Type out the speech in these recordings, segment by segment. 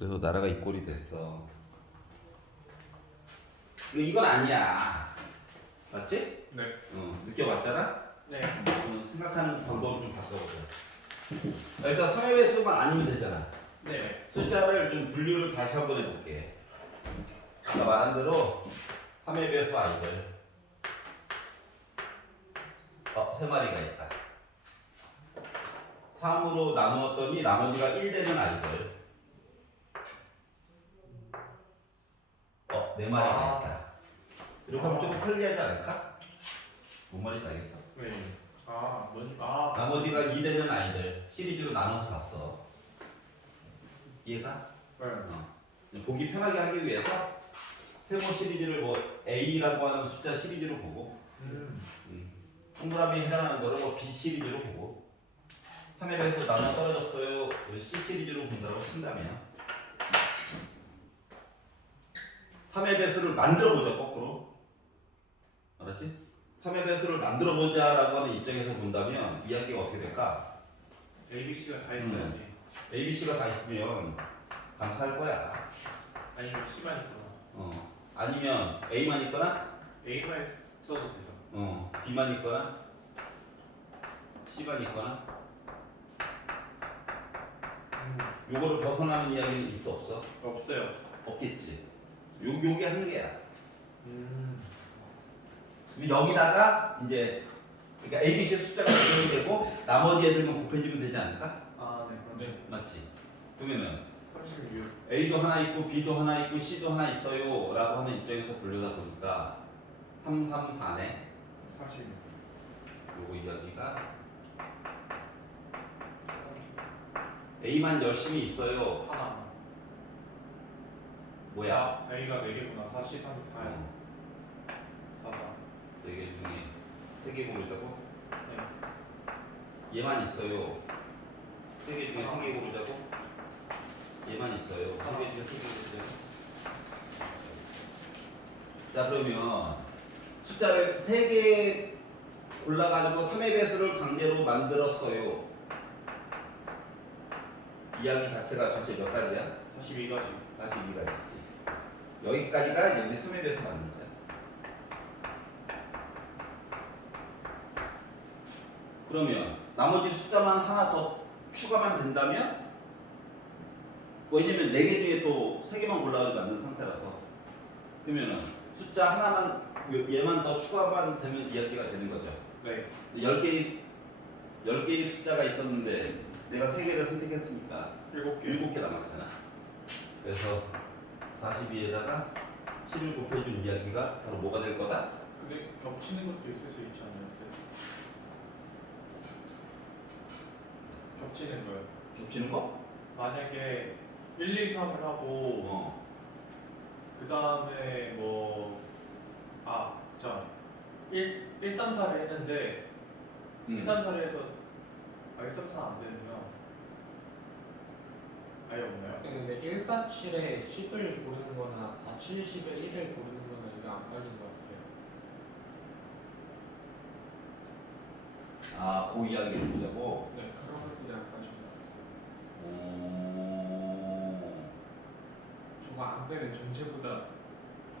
그래서 나라가 이 꼴이 됐어. 이건 아니야. 맞지? 네. 느껴봤잖아? 네. 생각하는 방법을 좀 바꿔보자. 일단 3의 배수만 아니면 되잖아. 네. 숫자를 좀 분류를 다시 한번 해볼게. 아까 말한 대로 3의 배수 아이들. 세 마리가 있다. 3으로 나누었더니 나머지가 1 되는 아이들. 네 마리가 있다. 이렇게 하면 조금 편리하지 않을까? 뭔 말인지 알겠어? 네. 나머지가 2 되는 아이들 시리즈로 나눠서 봤어. 이해가? 네. 보기 편하게 하기 위해서 세모 시리즈를 뭐 A라고 하는 숫자 시리즈로 보고 동그라미 해당하는 거를 뭐 B 시리즈로 보고 3의 배수 나눠 떨어졌어요 C 시리즈로 본다고 친다면 3의 배수를 만들어보자 거꾸로. 알았지? 3의 배수를 만들어보자라고 하는 입장에서 본다면 이야기가 어떻게 될까? A, B, C가 다 있어야지. A, B, C가 다 있으면 감사할 거야. 아니면 C만 있거나. 아니면 A만 있거나 A만 써도 되죠. B만 있거나 C만 있거나 요거를 벗어나는 이야기는 있어 없어? 없어요. 없겠지. 요게 한계야. 음. 여기다가 이제 그러니까 A, B, C 숫자가 적용이 되고 나머지 애들만 곱해지면 되지 않을까? 네. 맞지? 그러면은 36. A도 하나 있고 B도 하나 있고 C도 하나 있어요 라고 하는 입장에서 분류다 보니까 3, 3, 4네. 46. 요거 이야기가 A만 열심히 있어요. 하나. 뭐야? A가 4개구나. 4, 3, 4. 4, 4. 4개 중에 3개 고르자고? 네. 얘만 있어요. 3개 중에 3개 고르자고? 얘만 있어요. 3개 중에 3개 고르자고? 자, 그러면 숫자를 3개 골라가지고 3의 배수를 강제로 만들었어요. 이야기 자체가 전체 몇 가지야? 42가지. 42가지지. 여기까지가 이제 우리 3의 배수 맞는 거야. 그러면 나머지 숫자만 하나 더 추가만 된다면 왜냐면 4개 중에 또 3개만 골라가지고 만든 상태라서 그러면은 숫자 하나만 얘만 더 추가만 되면 이야기가 되는 거죠. 네. 10개의 숫자가 있었는데 내가 3개를 선택했으니까 7개. 7개 남았잖아. 그래서 42에다가 7을 곱해준 이야기가 바로 뭐가 될 거다? 근데 겹치는 것도 있을 수 있지 않았어요? 겹치는 거요. 겹치는 거? 만약에 1, 2, 3을 하고 그 다음에 자 1, 3, 4를 했는데 1, 3, 4를 해서 1, 3, 4 안 되는구나. 아예 없나요? 근데 147에 10을 고르는 거나 470에 1을 고르는 거는 이게 안 걸린 것 같아요. 그 이야기를 보자고. 네, 그런 것들이 안 걸린 것 같아요. 저거 안 빼면 전체보다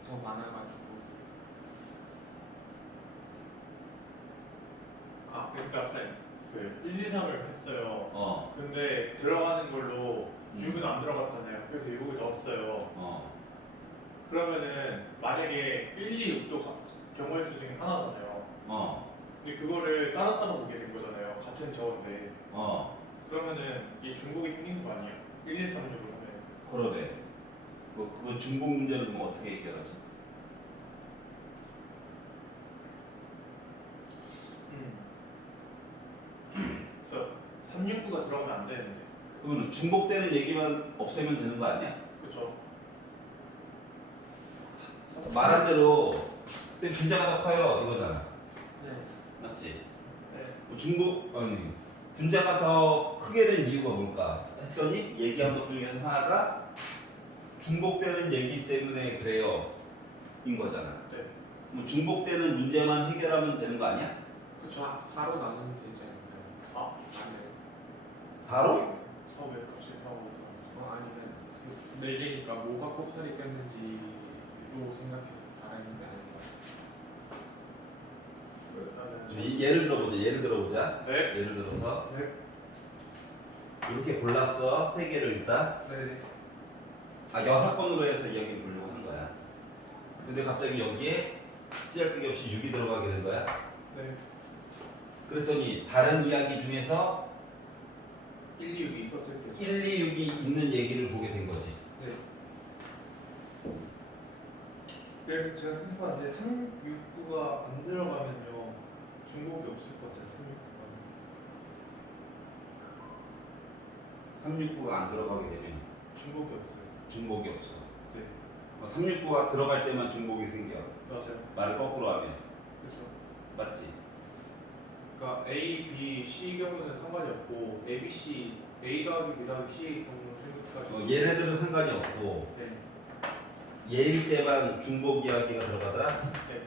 더 많아가지고. 그러니까 쌤, 그 1, 2, 3을 했어요. 그 근데 들어가는 걸로 6은 안 들어갔잖아요. 그래서 6을 넣었어요. 그러면은 만약에 1, 2, 6도 경우의 수 중에 하나잖아요. 근데 그거를 따로따로 보게 된 거잖아요. 같은 저인데. 그러면은 이 중복이 생기는 거 아니에요? 1, 2, 3, 6을 하면. 그러네. 그거 중복 문제를 뭐 어떻게 해결하지? 그래서 369가 들어가면 안 되는데. 그러면 중복되는 얘기만 없애면 되는 거 아니야? 그쵸? 말한 대로 쌤 분자가 더 커요 이거잖아. 네. 맞지? 네. 분자가 더 크게 된 이유가 뭘까 했더니 얘기한 것 중에 하나가 중복되는 얘기 때문에 그래요 인 거잖아. 네. 뭐 중복되는 문제만 해결하면 되는 거 아니야? 그쵸. 4로 나누면 되지 않을까요? 4? 아니요. 4로? 4 왜 갑자기 4, 5, 3? 아니면 4개니까 뭐가 꼽살이 꼈는지로 생각해서 살아있는 게 아닌 것 같아요. 일단은 예를 들어보자. 네. 예를 들어서 네. 이렇게 골랐어. 세 개를 일단. 네. 여사건으로 해서 이야기를 보려고 하는 거야. 근데 갑자기 여기에 쓰잘데기 없이 6이 들어가게 된 거야. 네. 그랬더니 다른 이야기 중에서 1, 2, 6이 있었을 때. 1, 2, 6이 있는 얘기를 보게 된 거지. 네. 그래서 제가 생각하는데 3, 6, 9가 안 들어가면요 중복이 없을 것 같아요. 3, 6, 9가. 369가 안 들어가게 되면 중복이 없어요. 중복이 없어. 네. 369가 들어갈 때만 중복이 생겨. 맞아요. 말을 거꾸로 하면. 그렇죠. 맞지? 그러니까 A, B, C 경우는 상관이 없고 A, B, C, A 더하기 B 더하기 C의 경우는 생각까지. 얘네들은 상관이 없고 네. 얘일 때만 중복 이야기가 들어가더라. 네.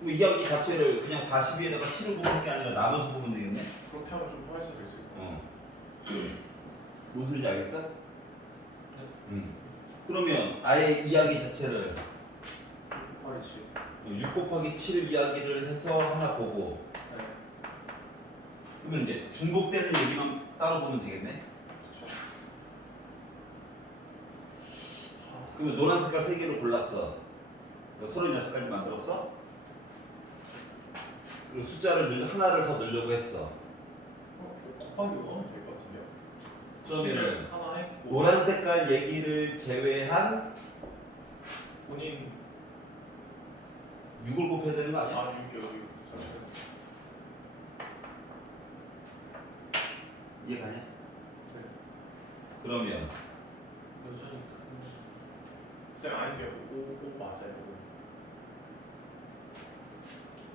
뭐 이야기 자체를 그냥 42에다가 7을 곱할 게 아니라 나눠서 보면 되겠네. 그렇게 하면 좀 편할 수도 있을 것 같아요. 무슨 소리인지 알겠어? 네. 그러면 아예 이야기 자체를 6 6 곱하기 7 이야기를 해서 하나 보고 네. 그러면 이제 중복되는 얘기만 따로 보면 되겠네. 그렇죠. 그러면 노란 색깔 3개를 골랐어. 36가지 만들었어. 그리고 숫자를 하나를 더 넣으려고 했어. 곱하기 넣으면 될 것 같은데요. 그러면은 하나 했고 노란 색깔 얘기를 제외한 본인 6을 곱해야 되는 거 아니야? 6이요. 6. 잠시만요. 이해 가냐? 네. 그러면 여전히 쌤 아닌데요. 5 맞아요.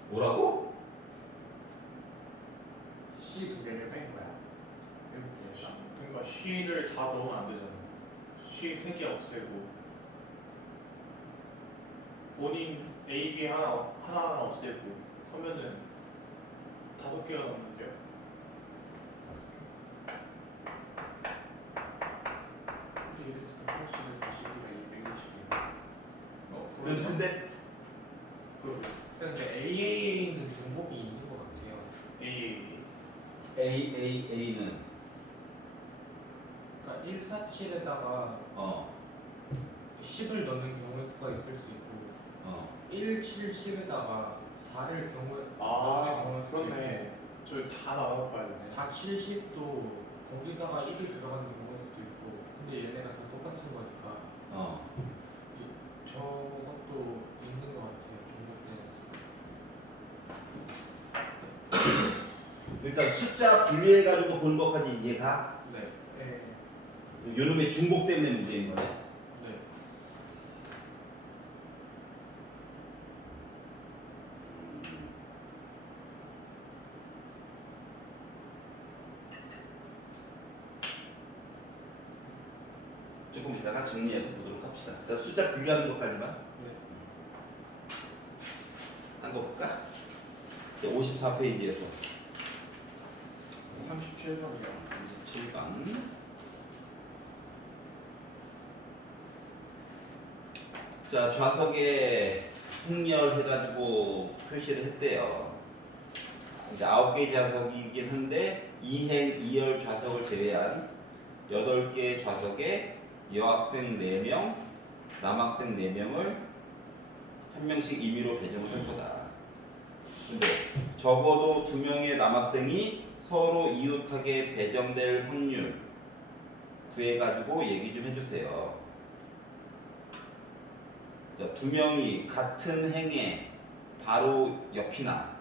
뭐라고? C 2개를 뺀 거야. 여기에서. 그러니까 쉬를 다 넣으면 안 되잖아요. 쉬 3개 없애고 본인 A, B 하나 없애고 하면은 5개가 남는데요. 근데 이렇게 40에 40이면 220이야. 그래도 근데 근데 AA는 중복이 있는 것 같아요. A AAA는 그러니까 147에다가 10을 넣는 경우의 수가 있을 수 있고 177에다가 4를 넣는 경우의 수도 그러네. 저희 다 나눠 봐야 되네. 470도 거기다가 1이 들어가는 경우일 수도 있고 근데 얘네가 다 똑같은 거니까 저것도 있는 것 같아요. 중복되는 수. 일단 숫자 분리해가지고 보는 것까지 이해가? 네. 네. 요놈의 중복 때문에 문제인 거네. 네. 조금 이따가 정리해서 보도록 합시다. 자, 숫자 분리하는 것까지만. 네. 한 거 볼까? 54페이지에서 37번이요. 7번. 자, 좌석에 행렬해가지고 표시를 했대요. 이제 9개 좌석이긴 한데 2행 2열 좌석을 제외한 8개 좌석에 여학생 4명, 남학생 4명을 한 명씩 임의로 배정을 할 거다. 근데 적어도 2명의 남학생이 서로 이웃하게 배정될 확률 구해가지고 얘기 좀 해주세요. 자, 2명이 같은 행에 바로 옆이나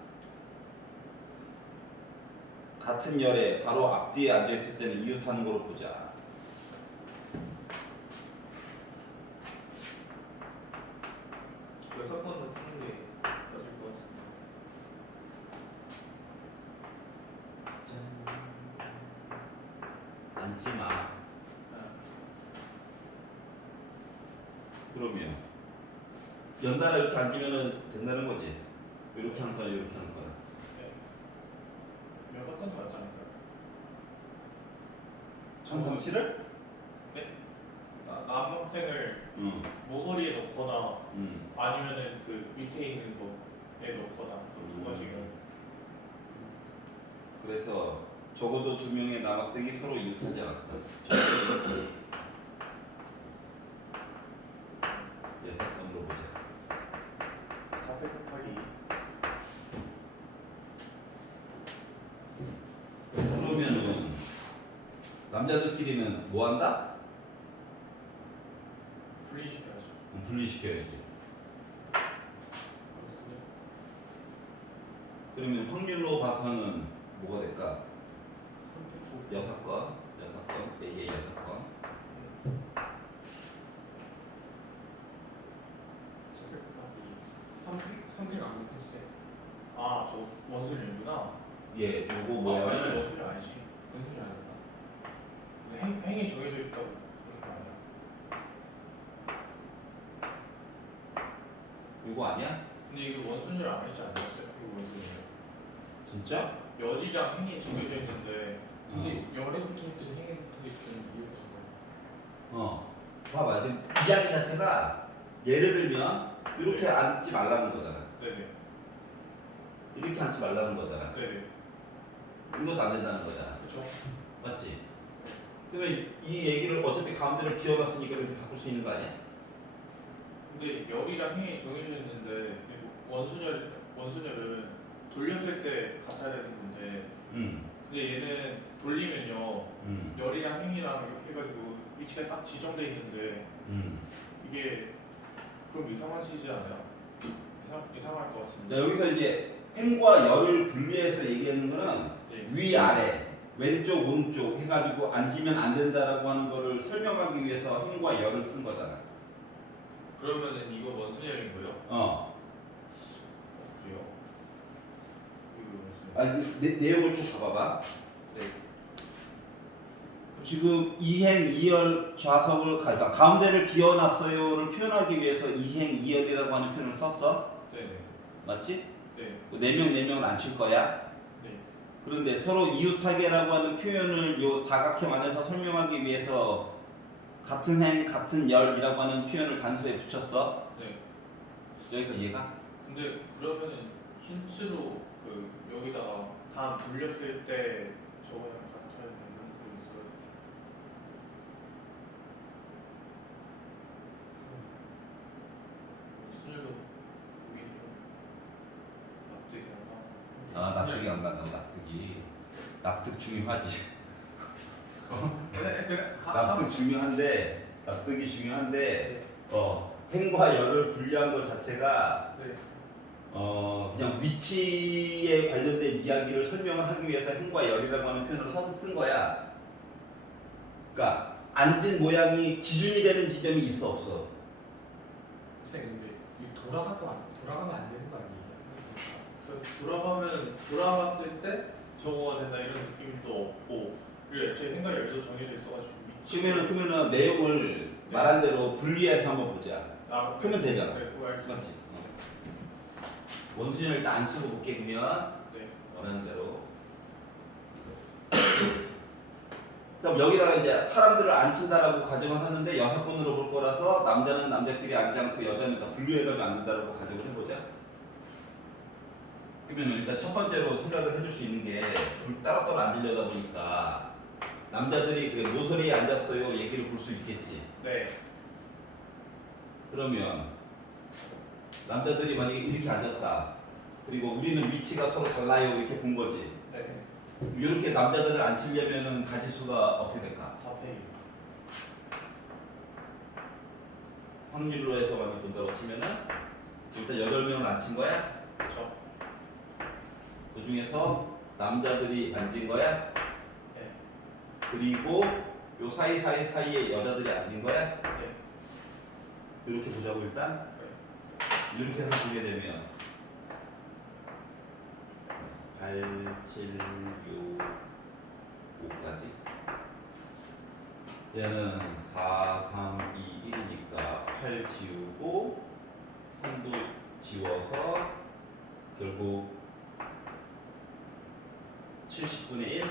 같은 열에 바로 앞뒤에 앉아있을 때는 이웃하는 걸로 보자. 여섯 번은 푸는 게 맞을 것 같습니다. 앉지 마. 그러면 연달아 이렇게 앉으면 된다는 거지. 이렇게 하는 거야, 이렇게 하는 거야. 여섯 번은 맞지 않을까요? 337을? 남학생을 응. 모서리에 넣거나 응. 아니면은 그 밑에 있는 거에 넣거나 그래서 두 가지가 그래서 적어도 2명의 남학생이 서로 이웃하지 않았다. 예사건으로 보자. 400 곱하기 그러면은 남자들끼리는 뭐 한다? 분리시켜야죠. 분리시켜야지. 그러면 확률로 봐서는 뭐가 될까? 6건, A의 6건. 400 곱하기 300 안 높여도 돼. 아저 원술이구나. 예, 요거 아니지 뭐냐면 원술이 아니지. 연습이 아니다. 근데 행이 정해져 있다고 그런 거 아니야? 요거 아니야? 근데 이거 원순열 아니지 않았어요? 이거 원순열. 진짜? 열이랑 행이 정해져 있는데 근데 열에 붙어 있든 행에 붙어 있든 이유가 뭐야? 봐봐. 지금 이야기 자체가 예를 들면 이렇게 앉지 말라는 거잖아. 네네. 이렇게 앉지 말라는 거잖아. 네네. 이것도 안 된다는 거잖아. 그렇죠. 맞지? 그러면 이 얘기를 어차피 가운데를 비워놨으니까 이렇게 바꿀 수 있는 거 아니야? 근데 열이랑 행이 정해져 있는데 원순열은 돌렸을 때 같아야 되는 건데 근데 얘는 돌리면요 열이랑 행이랑 이렇게 해가지고 위치가 딱 지정돼 있는데 이게 그럼 이상하시지 않아요? 이상할 것 자, 같은데. 여기서 이제 행과 열을 분리해서 얘기하는 거는 네. 위, 아래, 왼쪽, 오른쪽 해가지고 앉으면 안 된다라고 하는 거를 설명하기 위해서 행과 열을 쓴 거잖아. 그러면은 이거 원순열인 거예요? 그래요? 이거 원순열. 아니, 내용을 쭉 봐봐봐. 네. 지금 이행, 이열, 좌석을 그러니까 가운데를 비워놨어요를 표현하기 위해서 이행, 이열이라고 하는 표현을 썼어. 네네. 맞지? 네. 4명, 4명은 안 칠 거야. 네. 그런데 서로 이웃하게라고 하는 표현을 요 사각형 안에서 설명하기 위해서 같은 행, 같은 열이라고 하는 표현을 단수에 붙였어. 네. 여기까지 이해가? 근데 그러면은 힌트로 그 여기다가 다 돌렸을 때 저거랑 같아야 되는 거 있어요? 원순열도 보기 좀 납득이 안 가. 납득이 안 간다고. 납득 중요하지. 납득이 중요한데 행과 열을 분리한 것 자체가 네. 그냥 위치에 관련된 이야기를 설명을 하기 위해서 행과 열이라고 하는 표현을 쓴 거야. 그러니까 앉은 모양이 기준이 되는 지점이 있어 없어? 선생님 근데 이 돌아가면 안 되는 거 아니에요? 그래서 돌아갔을 때 저거가 된다 이런 느낌이 또 없고 그리고 애초에 생각 열도 정해져 있어가지고 그러면은 내용을 말한 대로 분리해서 한번 보자. 그러면 되잖아. 네, 그거 알겠습니다. 맞지? 원순위를 일단 안 쓰고 볼게. 그러면 네. 원하는 대로. 자, 그럼 여기다가 이제 사람들을 앉힌다라고 가정을 하는데 6번으로 볼 거라서 남자는 남자끼리 앉지 않고 여자는 다 분류해가지고 앉는다라고 가정을 해보자. 그러면 일단 첫 번째로 생각을 해줄 수 있는 게 따로따로 앉으려다 보니까 남자들이 그래 모서리에 앉았어요 얘기를 볼 수 있겠지. 네. 그러면 남자들이 만약에 이렇게 앉았다. 그리고 우리는 위치가 서로 달라요 이렇게 본 거지. 네. 이렇게 남자들을 앉히려면은 가지수가 어떻게 될까? 4페이. 확률로 해서 많이 본다고 치면은 일단 8명을 앉힌 거야. 그렇죠. 그 중에서 남자들이 앉은 거야. 네. 그리고 요 사이에 여자들이 앉은 거야. 네. 이렇게 보자고 일단. 네. 이렇게 해서 보게 되면 8, 7, 6, 5까지 얘는 4, 3, 2, 1이니까 8 지우고 3도 지워서 결국 70분의 1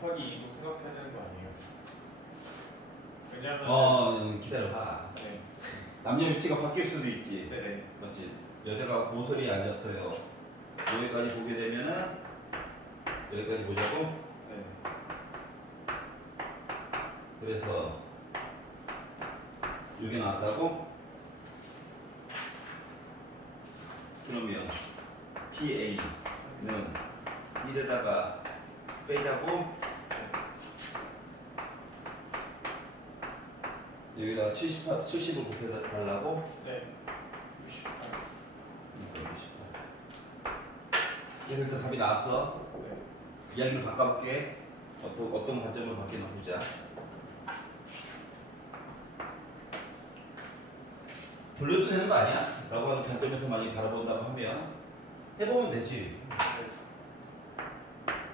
곱하기 2도 생각해야 되는 거 아니에요? 왜냐면 기다려봐. 네. 남녀 위치가 바뀔 수도 있지. 네네. 그렇지. 여자가 모서리에 앉았어요. 여기까지 보게 되면은 여기까지 보자고. 네. 그래서 여기 나왔다고. 그러면 PA는 이래다가 빼자고. 여기다가 70을 곱해달라고. 네. 68. 그래서 일단 답이 나왔어. 네. 이야기를 바꿔볼게. 어떤 관점으로 바뀌나 보자. 돌려도 되는 거 아니야? 라고 하는 관점에서 많이 바라본다고 하면 해보면 되지.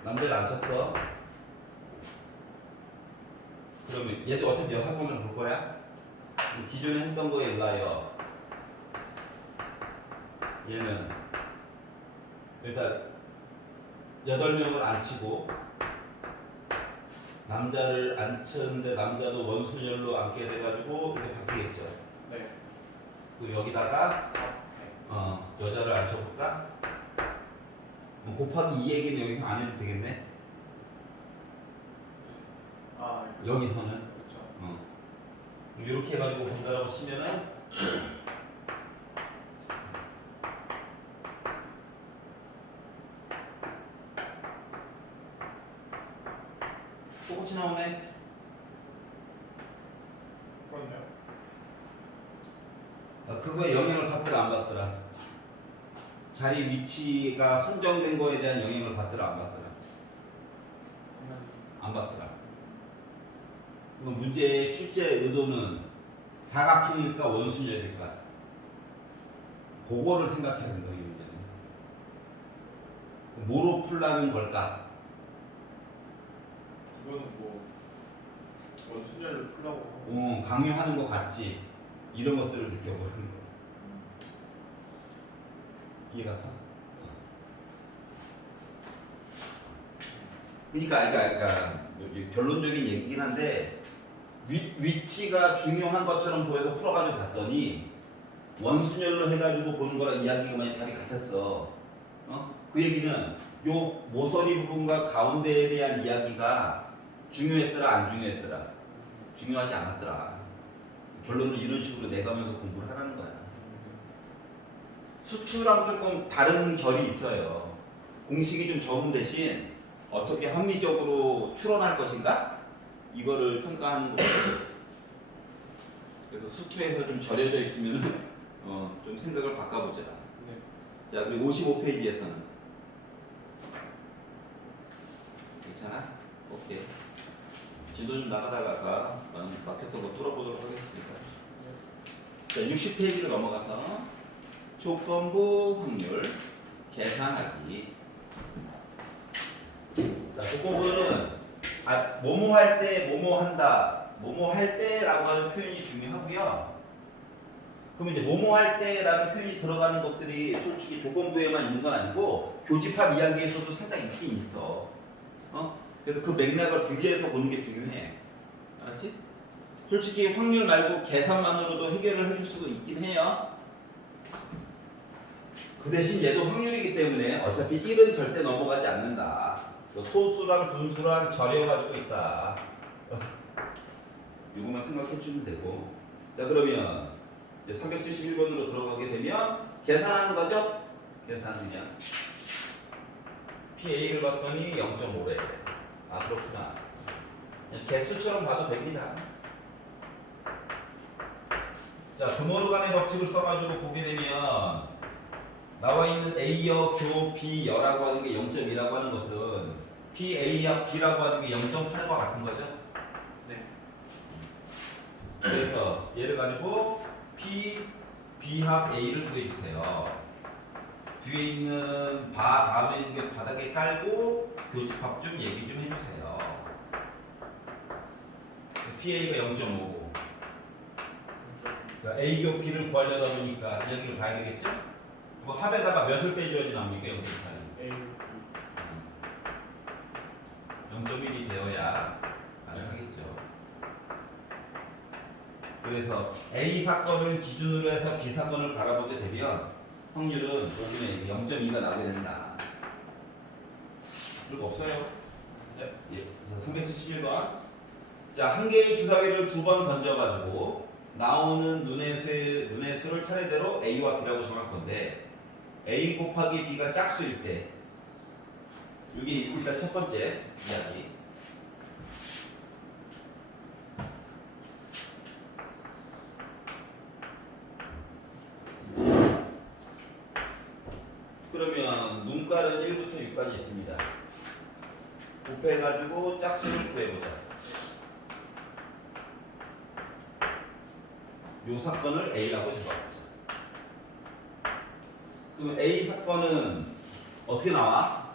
남들 안 쳤어. 그러면 얘도 어차피 여사건을 볼 거야. 기존에 했던 거에 의하여 얘는 일단 8명을 안 치고 남자를 안 쳤는데 남자도 원순열로 앉게 돼가지고 이렇게 바뀌겠죠. 네. 그리고 여기다가 네. 여자를 안 쳐볼까? 곱하기 2 얘기는 여기서 안 해도 되겠네. 아 여기서는 그렇죠. 이렇게 해가지고 본다라고 치면은 똑같이 나오네. 그렇네요. 그거에 영향을 받더라 안 받더라? 자리 위치가 선정된 거에 대한 영향을 받더라 안 받더라? 안 받더라. 그럼 문제의 출제 의도는 사각형일까 원순열일까? 그거를 생각해야 된다 이 문제는. 뭐로 풀라는 걸까? 그거는 뭐 원순열을 풀라고. 강요하는 것 같지. 이런 것들을 느껴보는 거. 이해가 서? 그러니까 결론적인 얘기긴 한데 위치가 중요한 것처럼 보여서 풀어가지고 봤더니 원순열로 해가지고 보는 거랑 이야기가 많이 답이 같았어. 그 얘기는 요 모서리 부분과 가운데에 대한 이야기가 중요했더라 안 중요했더라? 중요하지 않았더라. 결론은 이런 식으로 내가면서 공부를 하라는 거야. 수투랑 조금 다른 결이 있어요. 공식이 좀 적은 대신 어떻게 합리적으로 추론할 것인가? 이거를 평가하는 거거든. 그래서 수투에서 좀 절여져 있으면 좀 생각을 바꿔보자. 네. 자, 그리고 55페이지에서는 괜찮아? 오케이. 진도 좀 나가다가 아까 막혔던 거 뚫어보도록 하겠습니다. 자, 60페이지로 넘어가서 조건부 확률 계산하기. 자, 조건부는 뭐뭐 할 때, 뭐뭐 한다, 뭐뭐 할 때라고 하는 표현이 중요하고요. 그럼 이제 뭐뭐 할 때라는 표현이 들어가는 것들이 솔직히 조건부에만 있는 건 아니고 교집합 이야기에서도 살짝 있긴 있어. 그래서 그 맥락을 분리해서 보는 게 중요해. 알았지? 솔직히 확률 말고 계산만으로도 해결을 해줄 수가 있긴 해요. 그 대신 얘도 확률이기 때문에 어차피 1은 절대 넘어가지 않는다. 소수랑 분수랑 절여가지고 있다. 이것만 생각해 주면 되고. 자, 그러면 이제 371번으로 들어가게 되면 계산하는 거죠? 계산 그냥 PA를 봤더니 0.5래. 그렇구나. 그냥 개수처럼 봐도 됩니다. 자, 드모르간의 법칙을 써가지고 보게 되면 나와 있는 A여, 교, B여라고 하는 게 0.2라고 하는 것은 PA와 B라고 하는 게 0.8과 같은 거죠? 네. 그래서 얘를 가지고 P, B합 A를 구해주세요. 뒤에 있는 다음에 있는 게 바닥에 깔고 교집합 좀 얘기 좀 해주세요. PA가 0.5고 그러니까 A교 B를 구하려다 보니까 이야기를 봐야 되겠죠? 그 합에다가 몇을 빼줘야지 나옵니까? 0.8이 A 0.1이 되어야 가능하겠죠. 그래서 A 사건을 기준으로 해서 B 사건을 바라보게 되면 확률은 5분의 0.2가 나오게 된다. 그리고 없어요. 네. 예, 그래서 371번. 자, 한 개의 주사위를 두 번 던져가지고 나오는 눈의 수를 차례대로 A와 B라고 정할 건데 A 곱하기 B가 짝수일 때 이게 일단 첫 번째 이야기. 그러면 눈깔은 1부터 6까지 있습니다. 곱해가지고 짝수를 구해보자. 요 사건을 A라고 잡아보자. 그럼 A 사건은 어떻게 나와?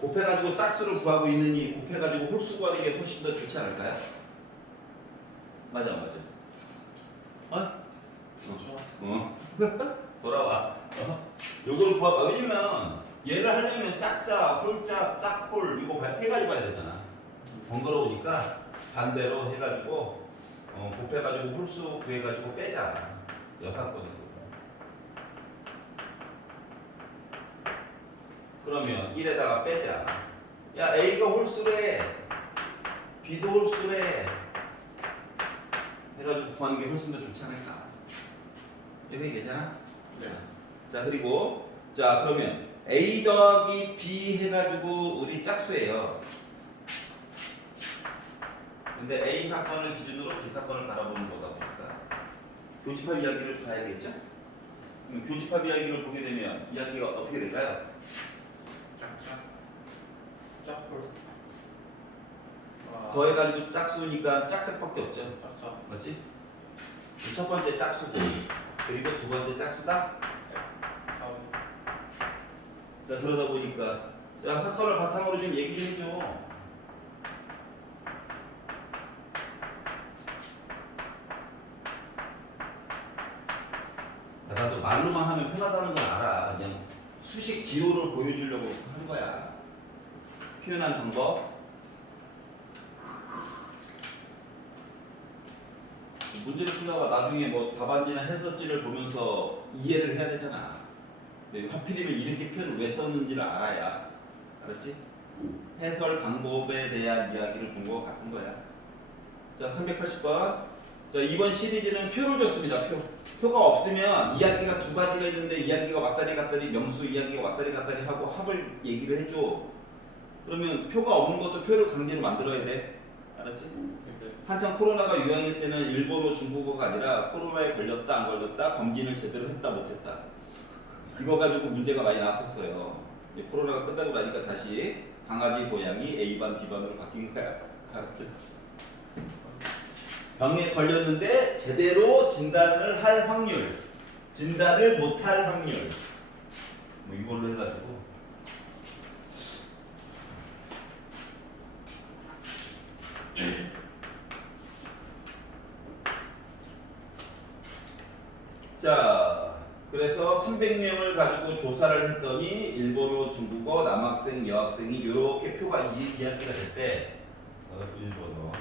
곱해가지고 짝수를 구하고 있느니 곱해가지고 홀수 구하는 게 훨씬 더 좋지 않을까요? 맞아. 어? 돌아와. 요걸 구하봐. 왜냐면 얘를 하려면 짝짝, 홀짝, 짝홀 이거 세 가지 봐야 되잖아. 번거로우니까 반대로 해가지고 곱해가지고 홀수 구해가지고 빼자. 여사건이고. 그러면 1에다가 빼자. 야, A가 홀수래, B도 홀수래 해가지고 구하는 게 훨씬 더 좋지 않을까? 이렇게 괜찮아? 네. 자, 그리고 자, 그러면 A 더하기 B 해가지고 우리 짝수예요. 근데 A 사건을 기준으로 B 사건을 바라보는 거다 보니까 교집합 이야기를 봐야겠죠? 그럼 교집합 이야기를 보게 되면 이야기가 어떻게 될까요? 짝홀. 더해가지고 짝수니까 짝짝밖에 없죠. 짝짝. 맞지? 첫 번째 짝수고 그리고 두 번째 짝수다. 자, 그러다 보니까 자, 사건을 바탕으로 좀 얘기 좀 해줘. 나도 말로만 하면 편하다는 걸 알아. 그냥 수식 기호를 보여주려고 한 거야. 표현한 방법. 문제를 풀다가 나중에 뭐 답안지나 해설지를 보면서 이해를 해야 되잖아. 근데 하필이면 이렇게 표현을 왜 썼는지를 알아야. 알았지? 해설 방법에 대한 이야기를 본 것 같은 거야. 자, 380번. 자, 이번 시리즈는 표를 줬습니다. 표가 없으면 이야기가 두 가지가 있는데 이야기가 왔다리 갔다리 명수 이야기가 왔다리 갔다리 하고 합을 얘기를 해줘. 그러면 표가 없는 것도 표를 강제로 만들어야 돼. 알았지? 네. 한참 코로나가 유행일 때는 일본어 중국어가 아니라 코로나에 걸렸다 안 걸렸다 검진을 제대로 했다 못했다 이거 가지고 문제가 많이 나왔었어요. 코로나가 끝나고 나니까 다시 강아지 고양이 A반 B반으로 바뀐 거야. 알았지? 병에 걸렸는데 제대로 진단을 할 확률, 진단을 못할 확률, 뭐 이걸로 해가지고 자, 그래서 300명을 가지고 조사를 했더니 일본어, 중국어, 남학생, 여학생이 이렇게 표가 이야기가 될 때 일본어,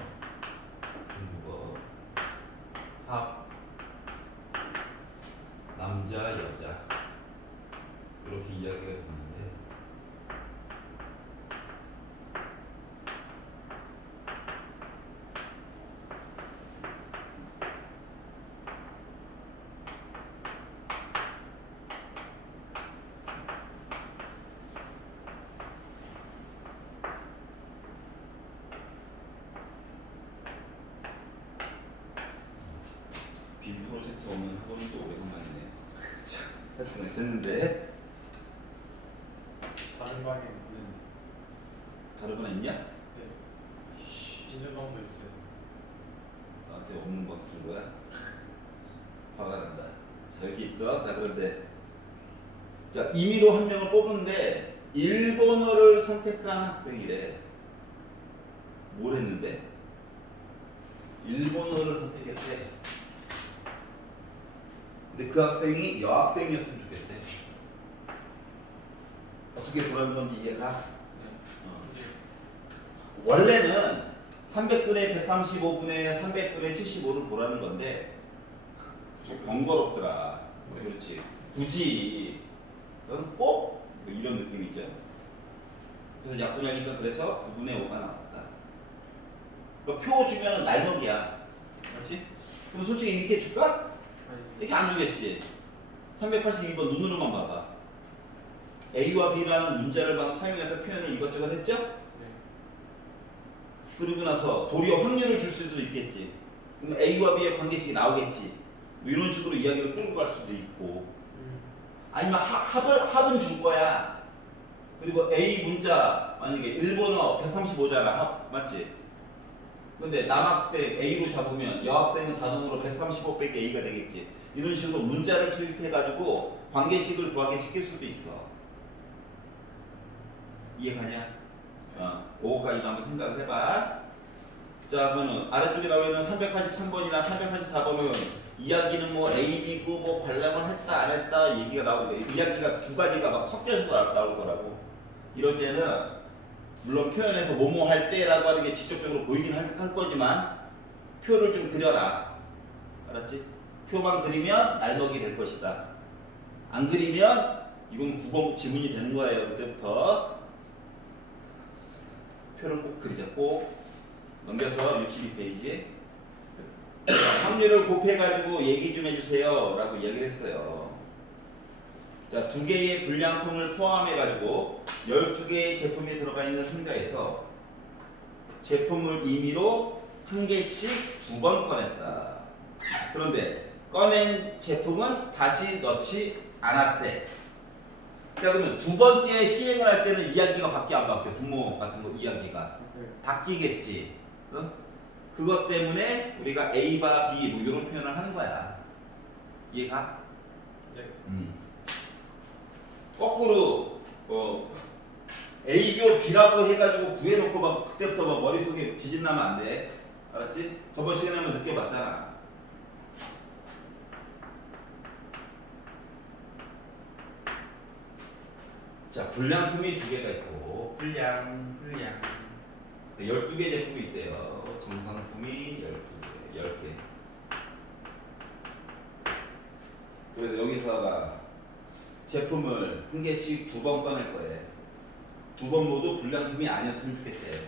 중국어, 합, 남자, 여자 이렇게 이야기가 됐는데 빔 프로젝트 없는 학원은 또 오래간만이네. 자, 됐는데 다른 방에 있는. 다른 건 있냐? 네. 있는 방도 있어요. 나한테 없는 거 준 거야? 화가 난다. 자, 여기 있어. 자, 그런데 자, 임의로 한 명을 뽑는데 일본어를 선택한 학생이래. 뭘 했는데? 일본어를 선택했대. 근데 그 학생이 여학생이었으면 좋겠대. 어떻게 보라는 건지 이해가? 원래는 300분의 135분의 300분의 75를 보라는 건데 번거롭더라. 네. 그렇지. 굳이 꼭 이런 느낌이죠. 그래서 약분하니까 그래서 9분의 5가 나왔다. 그 표 주면은 날먹이야. 그렇지? 그럼 솔직히 이렇게 줄까? 이렇게 안 주겠지. 382번 눈으로만 봐봐. A와 B라는 문자를 사용해서 표현을 이것저것 했죠? 네. 그리고 나서 도리어 확률을 줄 수도 있겠지. 그럼 A와 B의 관계식이 나오겠지. 뭐 이런 식으로 이야기를 끌고 갈 수도 있고. 아니면 합은 줄 거야. 그리고 A 문자 만약에 일본어 135잖아. 맞지? 근데 남학생 A로 잡으면 여학생은 자동으로 135 빼기 A가 되겠지. 이런 식으로 문자를 투입해가지고 관계식을 구하게 시킬 수도 있어. 이해가냐? 그거까지도 한번 생각을 해봐. 자, 그러면 아래쪽에 나와 있는 383번이나 384번은 이야기는 뭐 A, B고 뭐 관람을 했다 안 했다 얘기가 나오고 이야기가 두 가지가 막 섞여서 나올 거라고. 이럴 때는 물론 표현에서 뭐뭐 할 때라고 하는 게 직접적으로 보이긴 할 거지만 표를 좀 그려라. 알았지? 표만 그리면 날먹이 될 것이다. 안 그리면 이건 국어 지문이 되는 거예요. 그때부터 표를 꼭 그리자. 꼭 넘겨서 62페이지. 확률을 곱해가지고 얘기 좀 해주세요 라고 이야기를 했어요. 자, 2개의 불량품을 포함해가지고 12개의 제품이 들어가 있는 상자에서 제품을 임의로 1개씩 2번 꺼냈다. 그런데 꺼낸 제품은 다시 넣지 않았대. 자, 그러면 두 번째 시행을 할 때는 이야기가 바뀌어 안 바뀌어? 분모 같은 거 이야기가 바뀌겠지. 어? 그것 때문에 우리가 A바 B 뭐 이런 표현을 하는 거야. 이해가? 네. 거꾸로 A교 B라고 해가지고 구해놓고 막 그때부터 막 머릿속에 지진 나면 안 돼. 알았지? 저번 시간에 한번 느껴봤잖아. 자, 불량품이 2개가 있고 불량 12개 제품이 있대요. 정상품이 10개. 그래서 여기서가 제품을 1개씩 2번 꺼낼 거예요. 2번 모두 불량품이 아니었으면 좋겠대.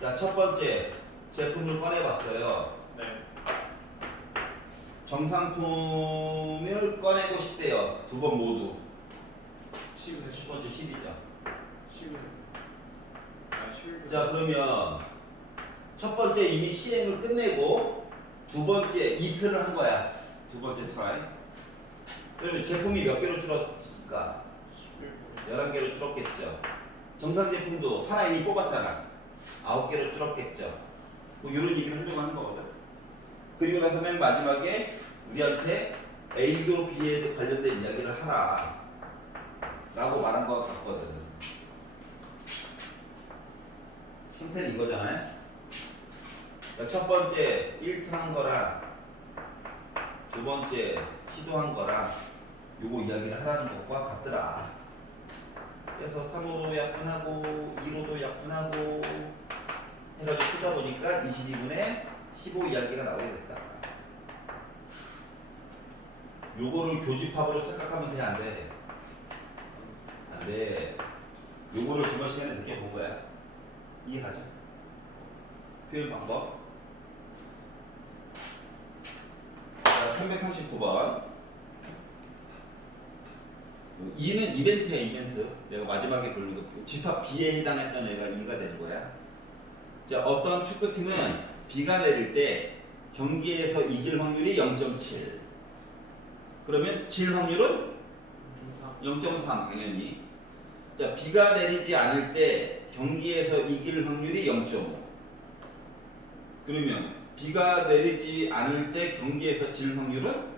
자, 첫 번째 제품을 꺼내봤어요. 네. 정상품을 꺼내고 싶대요. 2번 모두. 10은 첫 번째 10이죠. 10은 11. 자, 그러면 첫 번째 이미 시행을 끝내고 두 번째 이틀을 한 거야. 두 번째 트라이. 그러면 제품이 몇 개로 줄었을까? 11개로 줄었겠죠. 정상 제품도 하나 이미 뽑았잖아. 9개로 줄었겠죠. 뭐 이런 얘기를 하려고 하는 거거든. 그리고 나서 맨 마지막에 우리한테 A도 B에 관련된 이야기를 하라 라고 말한 것 같거든. 형태는 이거잖아요. 첫 번째 1트 한 거랑 두 번째 시도한 거랑 요거 이야기를 하라는 것과 같더라. 그래서 3호도 약분하고 2호도 약분하고 해가지고 쓰다 보니까 22분의 15 이야기가 나오게 됐다. 요거를 교집합으로 착각하면 돼, 안 돼? 안 돼. 요거를 저번 시간에 느껴본 거야. 이해가죠? 표현 방법. 자, 339번. 2는 이벤트야, 이벤트. 내가 마지막에 부르는 거. 집합 B에 해당했던 애가 2가 되는 거야. 자, 어떤 축구팀은 B가 내릴 때 경기에서 이길 확률이 0.7. 그러면 질 확률은 0.3 당연히. 자, B가 내리지 않을 때 경기에서 이길 확률이 0.5. 그러면 B가 내리지 않을 때 경기에서 질 확률은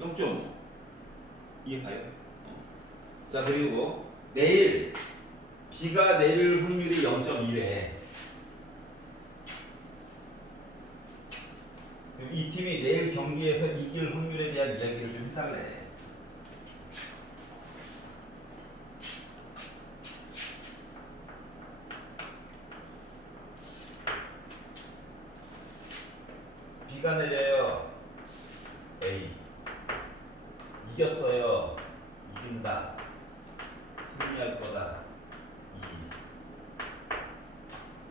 0.5. 이해가요? 자, 그리고 내일 B가 내릴 확률이 0.1에 이 팀이 내일 경기에서 이길 확률에 대한 이야기를 좀 해달래. B가 내려요. A. 이겼어요. 이긴다. 승리할 거다.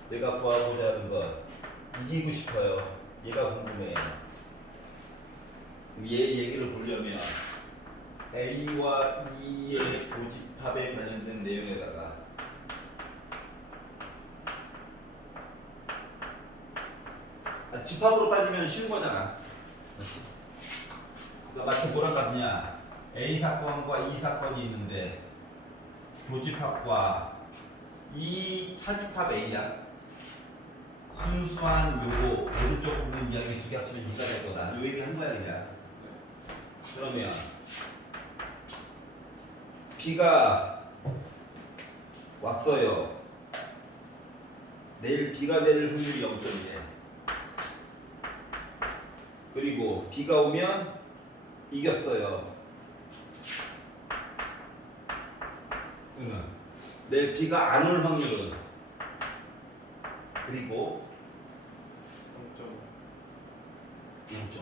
2. 내가 구하고자 하는 것. 이기고 싶어요. 얘가 궁금해요. 얘 얘기를 보려면 A와 E의 교집합에 관련된 내용에다가 집합으로 따지면 쉬운 거잖아. 맞지? 그러니까 마치 뭐랑 같냐? A 사건과 E 사건이 있는데 교집합과 이 차집합 A야. 순수한 요거 오른쪽 부분 이야기 두 개 합치면 E가 될 거다. 요 얘기 한 거야 그냥. 그러면 B가 왔어요. 내일 B가 될 확률이 0.1. 그리고 B가 오면 이겼어요. 내일 B가 안 올 확률은 그리고 0.5.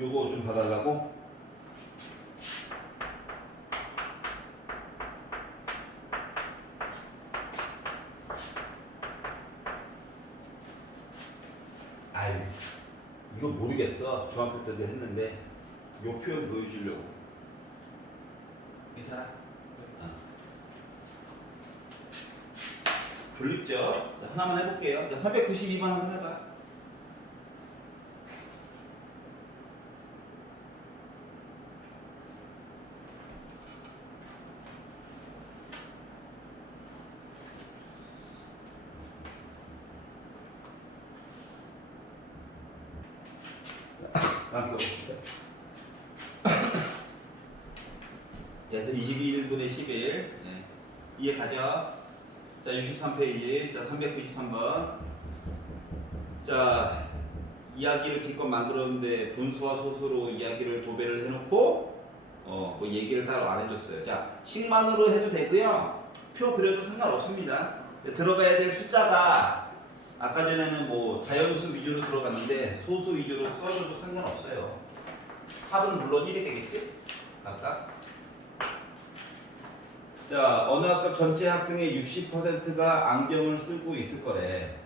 요거 좀 봐달라고? 아유, 이거 모르겠어. 중학교 때도 했는데 요 표현 보여주려고. 괜찮아? 졸립죠? 자, 하나만 해볼게요. 자, 392번 한번 해봐. 다음 거 봅시다. 그래서 21분의 11. 네. 이해 가죠? 자, 63페이지. 자, 393번. 자, 이야기를 기껏 만들었는데 분수와 소수로 이야기를 조배를 해놓고 뭐 얘기를 따로 안 해줬어요. 자, 식만으로 해도 되고요. 표 그려도 상관없습니다. 들어가야 될 숫자가 아까 전에는 뭐 자연수 위주로 들어갔는데 소수 위주로 써줘도 상관없어요. 합은 물론 1이 되겠지? 각각. 자, 어느 학급 전체 학생의 60%가 안경을 쓰고 있을 거래.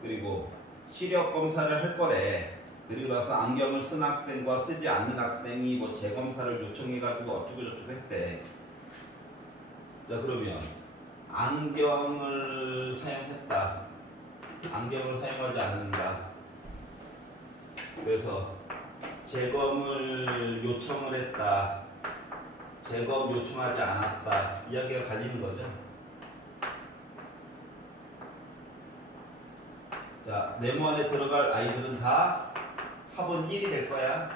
그리고 시력 검사를 할 거래. 그리고 나서 안경을 쓴 학생과 쓰지 않는 학생이 뭐 재검사를 요청해가지고 어쩌고저쩌고 했대. 자, 그러면 안경을 사용했다. 안경을 사용하지 않는다. 그래서 재검을 요청을 했다. 재검 요청하지 않았다. 이야기가 갈리는 거죠. 자, 네모 안에 들어갈 아이들은 다 합은 1이 될 거야.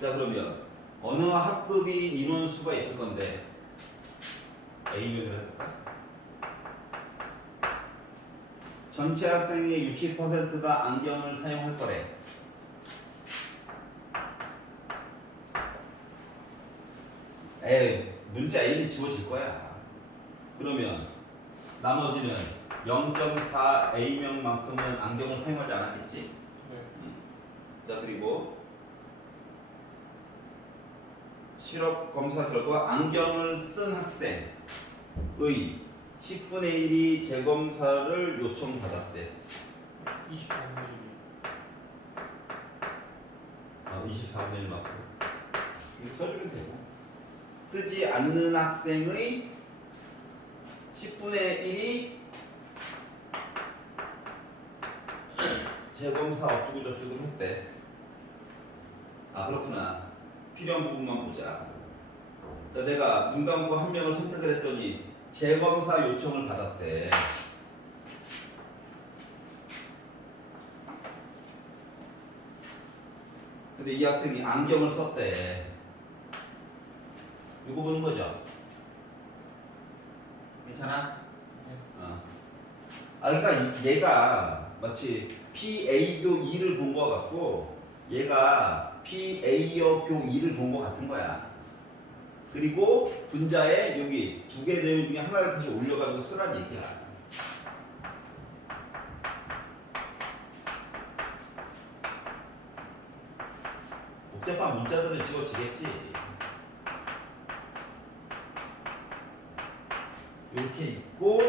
자, 그러면 어느 학급이 인원수가 있을 건데 A명을 해볼까? 전체 학생의 60%가 안경을 사용할 거래. 문자 A는 지워질 거야. 그러면 나머지는 0.4 A명만큼은 안경을 사용하지 않았겠지? 네. 자, 그리고 실업 검사 결과 안경을 쓴 학생의 10분의 1이 재검사를 요청받았대. 24분의 24분의 1만큼. 이거 써주면 되고. 쓰지 않는 학생의 10분의 1이 재검사 어쩌고저쩌고 했대. 아, 그렇구나. 필요한 부분만 보자. 자, 내가 눈 감고 한 명을 선택을 했더니 재검사 요청을 받았대. 근데 이 학생이 안경을 썼대. 이거 보는 거죠? 괜찮아? 그러니까 얘가 마치 PA교 2를 본 거 같고 얘가 PA여 교 2를 본 거 같은 거야. 그리고 분자에 여기 두 개 내용 중에 하나를 다시 올려가지고 쓰란 얘기야. 복잡한 문자들은 지워지겠지. 이렇게 있고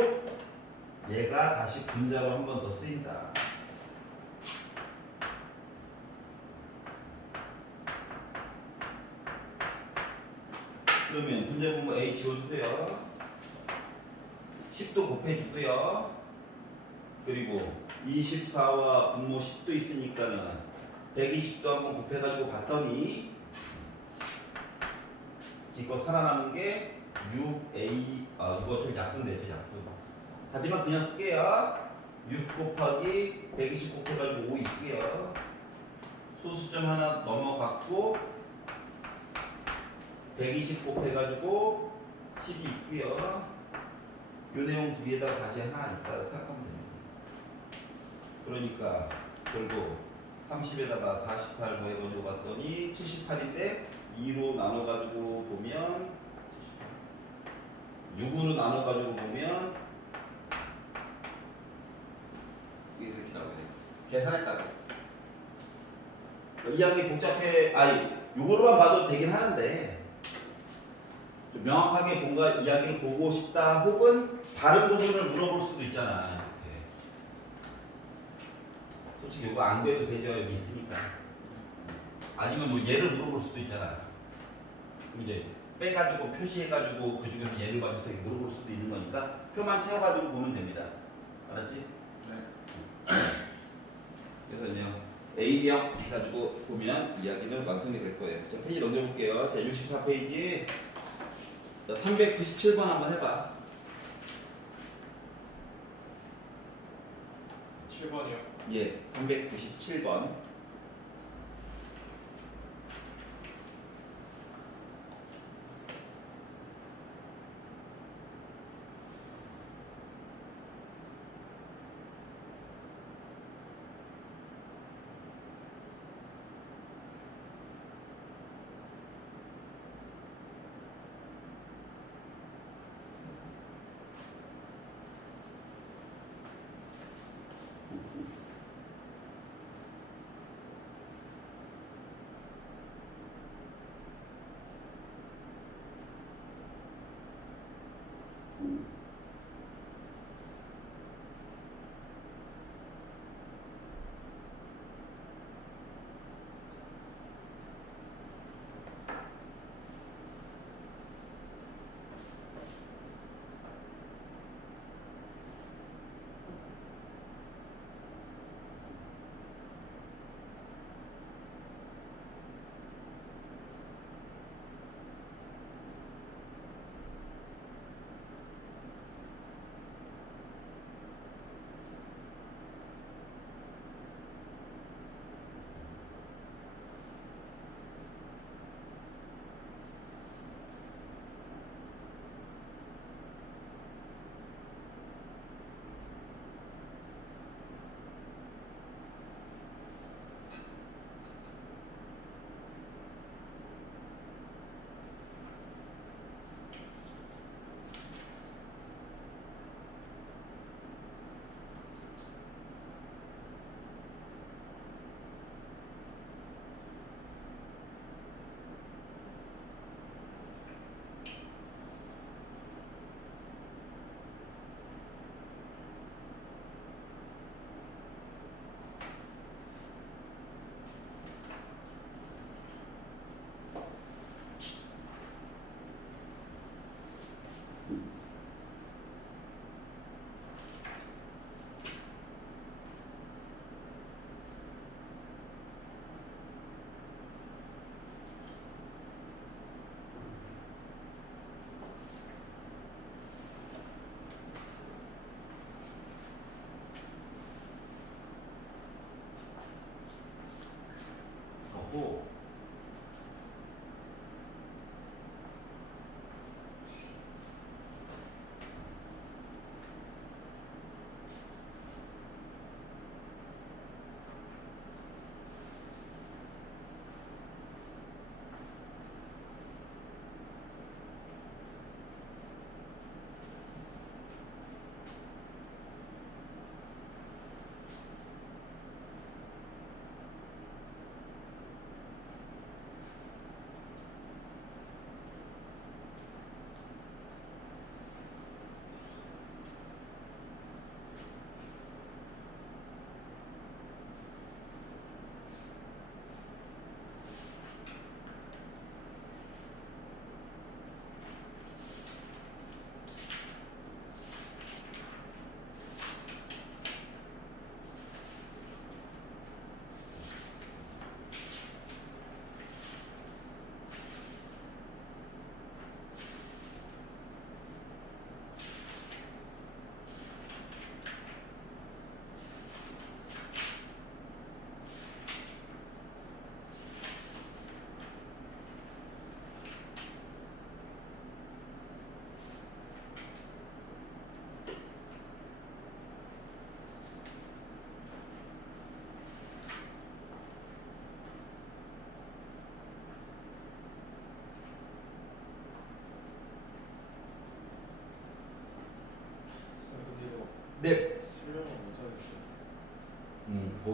얘가 다시 분자로 한 번 더 쓰인다. 그러면 분자 분모 A 지워주고요. 10도 곱해주고요. 그리고 24와 분모 10도 있으니까는 120도 한번 곱해가지고 봤더니 이거 살아남은 게 6A 이거 좀 약분되죠 약분. 하지만 그냥 쓸게요. 6 곱하기 120 곱해가지고 5 있고요. 소수점 하나 넘어갔고 120 곱해가지고 10이 있고요. 요 내용 두 개에다가 다시 하나 있다 생각하면 됩니다. 그러니까 결국 30에다가 48 더해가지고 봤더니 78인데 2로 나눠가지고 보면 6으로 나눠가지고 보면 여기서 이렇게 나오게 돼요. 계산했다고. 이야기 복잡해. 요거로만 봐도 되긴 하는데 좀 명확하게 뭔가 이야기를 보고 싶다 혹은 다른 부분을 물어볼 수도 있잖아. 이렇게. 솔직히 이거 안 구해도 되죠. 여기 있으니까. 아니면 뭐 얘를 물어볼 수도 있잖아. 그럼 이제 빼가지고 표시해가지고 그 중에서 얘를 봐줘서 물어볼 수도 있는 거니까 표만 채워가지고 보면 됩니다. 알았지? 네. 그래서 그냥 A, B형 해가지고 보면 이야기는 완성이 될 거예요. 자, 페이지 넘겨볼게요. 자, 64페이지 397번 한번 해봐. 7번이요. 예, 397번.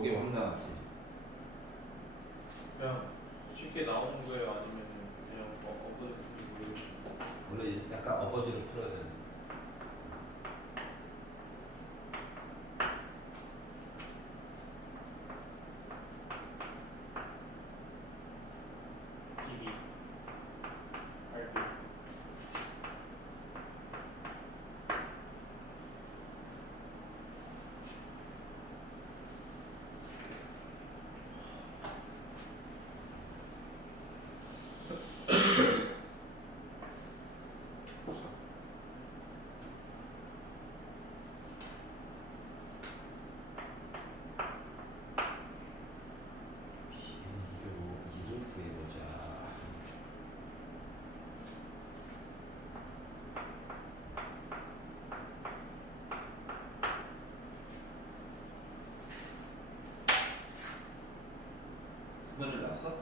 요게 황당하지. 그냥 쉽게 나오는 거예요? 아니면 그냥 엎어졌는지 모르겠어요. 원래 약간 어거지로 풀어야 되는. DB, RB. 비교 이를 구해보자. 수건을 놨어?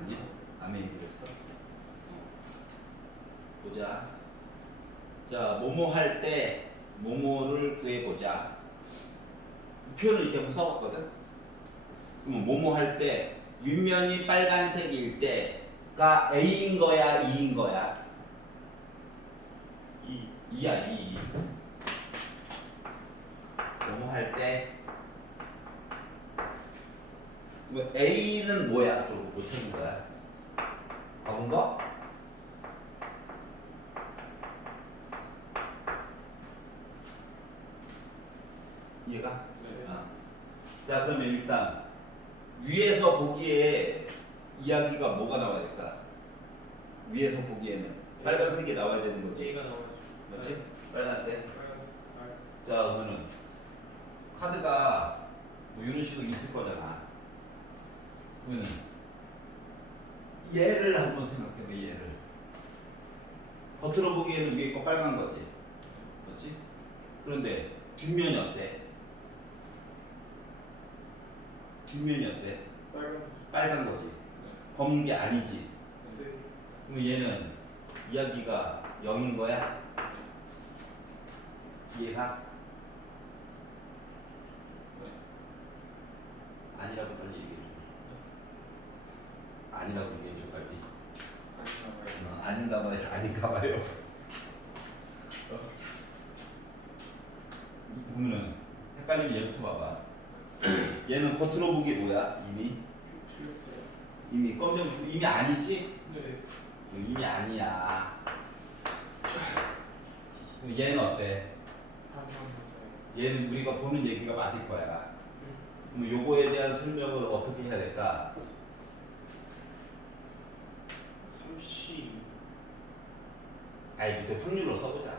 아니야. 남의 얘기를 했어? 보자. 자, 뭐뭐 할 때 뭐뭐를 구해보자. 이 표현을 이렇게 한번 써봤거든? 그러면 뭐뭐 할 때 윗면이 빨간색일 때가 A인 거야, E인 거야? 2야, 2. 뭐뭐 할 때 그러면 A는 뭐야? 또 못 찾는 거야? 적은 거? 이해가? 네. 아. 자, 그러면 일단 위에서 보기에 이야기가 뭐가 나와야 될까? 위에서 보기에는 빨간색이 나와야 되는 거지. A가 나오죠. 맞지? 빨간색. 빨간색. 자, 그러면은 카드가 뭐 이런 식으로 있을 거잖아. 그러면은 얘를 한번 생각해봐. 얘를 겉으로 보기에는 위에 거 빨간 거지. 맞지? 그런데 뒷면이 어때? 뒷면이 어때? 빨간 거지. 검은 게 아니지. 네. 그럼 얘는 이야기가 0인 거야? 이해가? 아니라고 빨리 얘기해줘. 아니라고 얘기해줘 빨리. 아닌가 봐요. 아닌가 봐요. 그러면은 헷갈리면 얘부터 봐봐. 얘는 겉으로 보기 뭐야? 이미 틀렸어요. 이미 검정 이미 아니지? 네. 이미 아니야. 그럼 얘는 어때? 얘는 우리가 보는 얘기가 맞을 거야. 그럼 요거에 대한 설명을 어떻게 해야 될까? 30. 아이 밑에 확률로 써보자.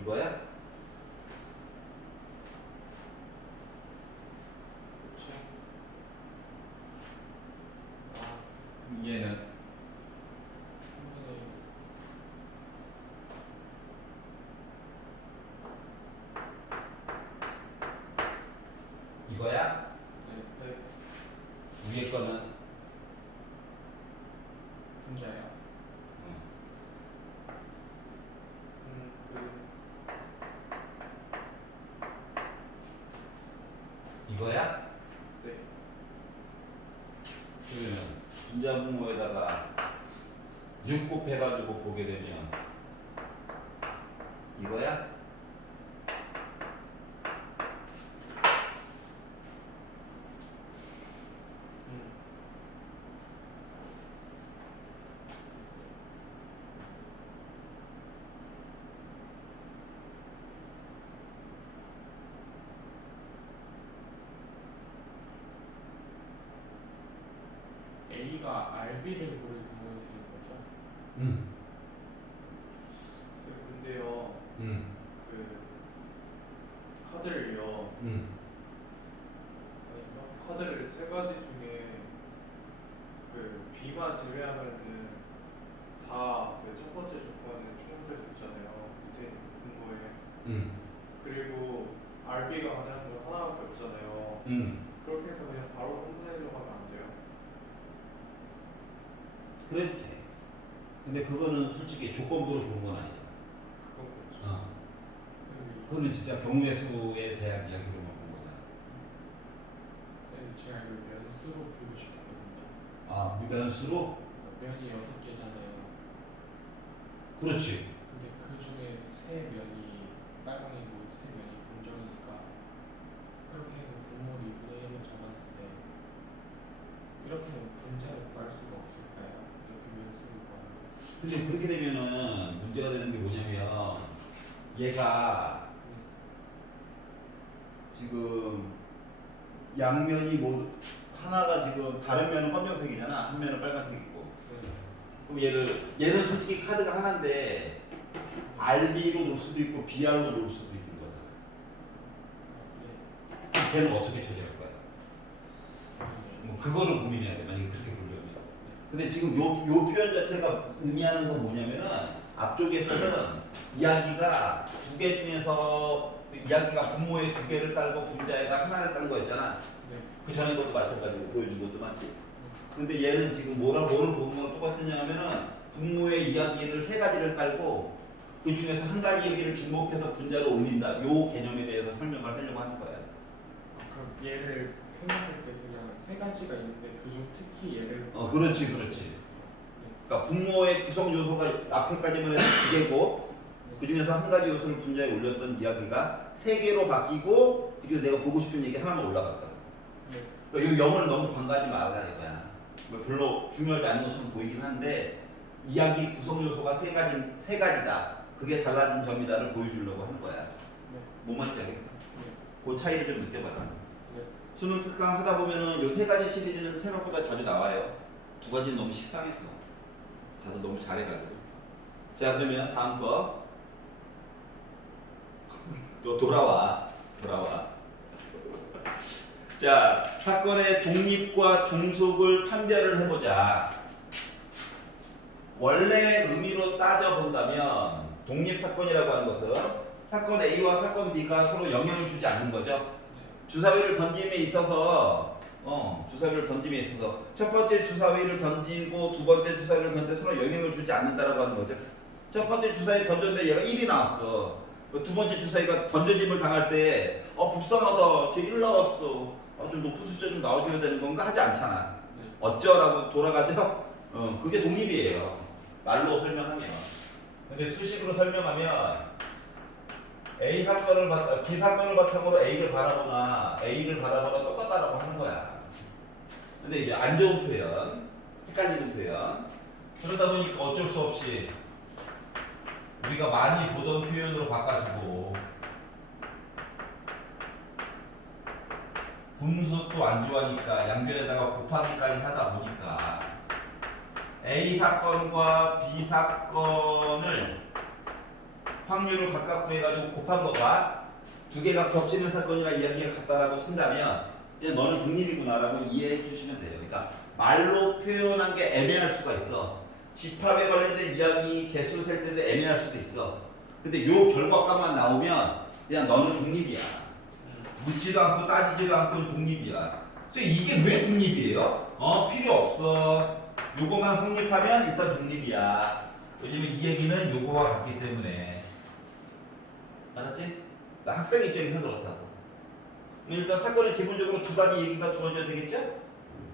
이거야? 그렇죠. 얘는 이거야? 네. 위에 거는 분자예요. 이거야? 네. 그러면 분자분모에다가 6 곱해가지고 보게 되면 이거야? A가 RB를 고를 경우에 쓰는 거죠. 응. 근데요, 응. 그 카드를요, 응. 아닌가? 카드를 세 가지 중에 그 B만 제외하면은 다 그 첫 번째 조건에 충족될 수 있잖아요. 밑에 있는 분모에. 응. 그리고 RB가 가능한 건 하나밖에 없잖아요. 응. 그렇게 해서 그냥 바로 3분의 1로 가면 안 돼요? 그래도 돼. 근데 그거는 솔직히 조건부로 보는 건 아니잖아. 그건 그렇죠. 그거는 진짜 경우의 수에 대한 이야기로만 본 거잖아. 제가 이걸 면수로 풀고 싶거든요. 아, 면수로? 면이 6개잖아요. 그렇지. 근데 그 중에 3면이 빨강이고 3면이 검정이니까 그렇게 해서 분모를 2분의 1로 잡았는데 이렇게는 분자를 구할 수가 없을까요? 이렇게 면수로 구하는 거. 근데 그렇게 되면은 문제가 되는 게 뭐냐면 얘가 지금 양면이 뭐 하나가 지금 다른 면은 검정색이잖아. 한 면은 빨간색이고. 그럼 얘는 솔직히 카드가 하나인데 RB로 놓을 수도 있고 BR로 놓을 수도 있는 거잖아. 그럼 걔는 어떻게 처리할 거야? 뭐 그거를 고민해야 돼. 만약에 그렇게 보려면. 근데 지금 요 표현 자체가 의미하는 건 뭐냐면은 앞쪽에서는 이야기가 두 개 중에서 이야기가 분모에 2개를 깔고 분자에다 하나를 깐 거였잖아. 그 전에 것도 마찬가지고 보여준 것도 맞지. 근데 얘는 지금 뭐를 보는 거랑 똑같으냐면은 분모의 이야기를 3가지를 깔고 그 중에서 한 가지 얘기를 주목해서 분자로 올린다. 요 개념에 대해서 설명을 하려고 하는 거야. 그럼 얘를 생각할 때 그냥 3가지가 있는데 그중 특히 얘를 그렇지. 그러니까 분모의 구성 요소가 앞에까지만 해도 2개고 그 중에서 한 가지 요소를 분자에 올렸던 이야기가 3개로 바뀌고 그리고 내가 보고 싶은 얘기 하나만 올라갔다. 그러니까 이 0을 너무 관가하지 말라 이거야. 뭐 별로 중요하지 않은 것처럼 보이긴 한데 이야기 구성 요소가 3가지다. 그게 달라진 점이다를 보여주려고 하는 거야. 못 맞지 않겠어? 그 차이를 좀 느껴봐라. 수능 특강 하다 보면은 요 3가지 시리즈는 생각보다 자주 나와요. 2가지는 너무 식상했어. 다들 너무 잘해가지고. 자, 그러면 다음 거. 또 돌아와. 자, 사건의 독립과 종속을 판별을 해보자. 원래 의미로 따져본다면 독립사건이라고 하는 것은 사건 A와 사건 B가 서로 영향을 주지 않는 거죠. 주사위를 던짐에 있어서 첫 번째 주사위를 던지고 두 번째 주사위를 던질 때 서로 영향을 주지 않는다라고 하는 거죠. 첫 번째 주사위 던졌는데 얘가 1이 나왔어. 두 번째 주사위가 던져짐을 당할 때 불쌍하다. 쟤 1 나왔어. 좀 높은 숫자 좀 나와줘야 되는 건가? 하지 않잖아. 어쩌라고 돌아가죠? 그게 독립이에요. 말로 설명하면. 근데 수식으로 설명하면 B 사건을 바탕으로 A를 바라보나 똑같다라고 하는 거야. 근데 이제 안 좋은 표현, 헷갈리는 표현. 그러다 보니까 어쩔 수 없이 우리가 많이 보던 표현으로 바꿔주고 분수도 안 좋아하니까 양변에다가 곱하기까지 하다 보니까 A 사건과 B 사건을 확률을 각각 구해가지고 곱한 거가 2개가 겹치는 사건이라 이야기가 같다라고 친다면 그냥 너는 독립이구나라고 이해해 주시면 돼요. 그러니까 말로 표현한 게 애매할 수가 있어. 집합에 관련된 이야기 개수 셀 때도 애매할 수도 있어. 근데 요 결과값만 나오면 그냥 너는 독립이야. 묻지도 않고 따지지도 않고 독립이야. 그래서 이게 왜 독립이에요? 필요 없어. 요거만 성립하면 일단 독립이야. 왜냐면 이 얘기는 요거와 같기 때문에. 알았지? 학생 입장에서 그렇다고. 일단 사건은 기본적으로 2가지 얘기가 주어져야 되겠죠?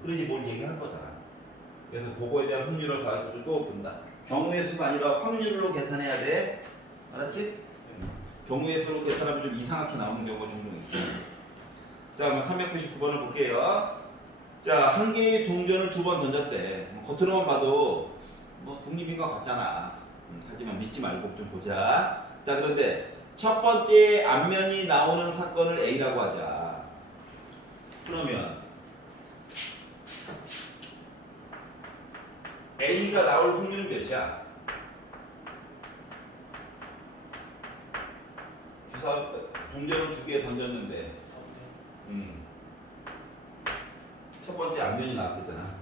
그러니 뭘 얘기할 거잖아. 그래서 그거에 대한 확률을 가지고 본다. 경우의 수가 아니라 확률로 계산해야 돼. 알았지? 경우의 수로 계산하면 좀 이상하게 나오는 경우가 종종 있어요. 자, 그럼 399번을 볼게요. 자, 한 개의 동전을 2번 던졌대. 겉으로만 봐도 뭐 독립인 것 같잖아. 하지만 믿지 말고 좀 보자. 자, 그런데 첫 번째 앞면이 나오는 사건을 A라고 하자. 그러면 A가 나올 확률은 몇이야? 동전을 2개 던졌는데 첫 번째 앞면이 나왔대잖아.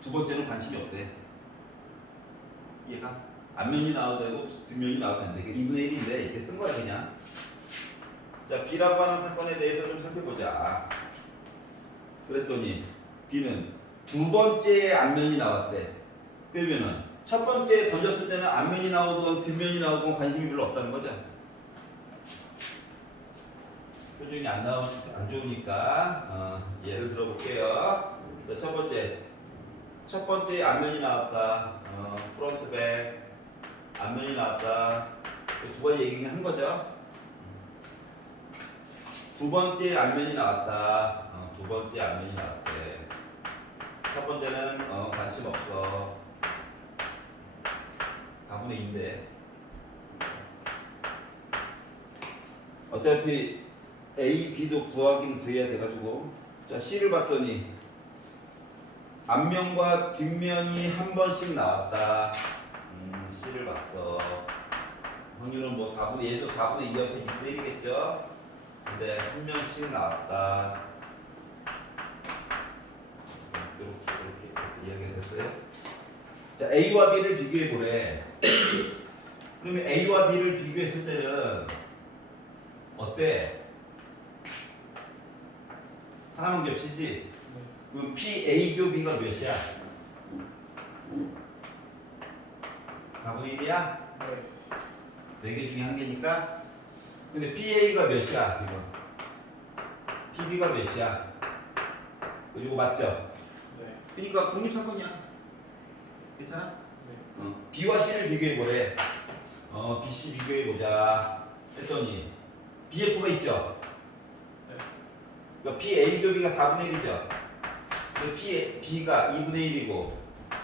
두 번째는 관심이 없대. 얘가 앞면이 나와도 되고 뒷면이 나와도 된대. 2분의 1인데 이렇게 쓴 거야 그냥. 자, B라고 하는 사건에 대해서 좀 살펴보자. 그랬더니 B는 두 번째 앞면이 나왔대. 그러면은 첫 번째 던졌을 때는 앞면이 나오건 뒷면이 나오건 관심이 별로 없다는 거죠. 표정이 안 좋으니까 예를 들어볼게요. 자, 첫 번째 앞면이 나왔다. 프론트 백 앞면이 나왔다. 두 가지 얘기한 거죠. 두 번째 앞면이 나왔다. 두 번째 앞면이 나왔대. 첫 번째는 관심 없어. 4분의 2인데 어차피 A, B도 구해야 돼가지고 자 C를 봤더니 앞면과 뒷면이 한 번씩 나왔다. C를 봤어. 확률은 뭐 4분의 얘도 4분의 2여서 2분의 1이겠죠. 근데 한 명씩 나왔다. 이렇게 이야기가 됐어요. 자 A와 B를 비교해 보래. 그러면 A와 B를 비교했을 때는 어때? 하나만 겹치지? 네. 그럼 P A 교 B가 몇이야? 4분의 1이야? 네. 4개 중에 한 개니까. 근데 PA가 몇이야 지금? PB가 몇이야? 이거 맞죠? 네. 그러니까 독립사건이야. 괜찮아? 네. B와 C를 비교해보래. B, C 비교해보자 했더니 BF가 있죠? 네. 그러니까 PA 교 B가 4분의 1이죠? B가 2분의 1이고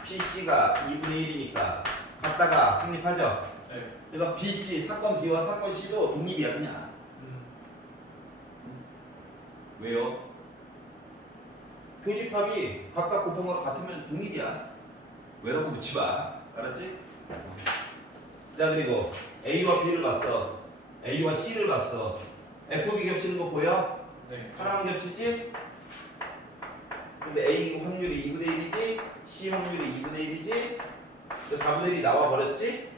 PC가 2분의 1이니까 갖다가 확립하죠? 네. 그러니까 BC, 사건 B와 사건 C도 독립이야 그냥. 왜요? 교집합이 각각 곱한 거랑 같으면 독립이야. 왜라고 묻지 마. 알았지? 자 그리고 A와 B를 봤어. A와 C를 봤어. FB 겹치는 거 보여? 네. 하나만 겹치지? 근데 A 확률이 2분의 1이지? C 확률이 2분의 1이지? 4분의 1이 나와 버렸지?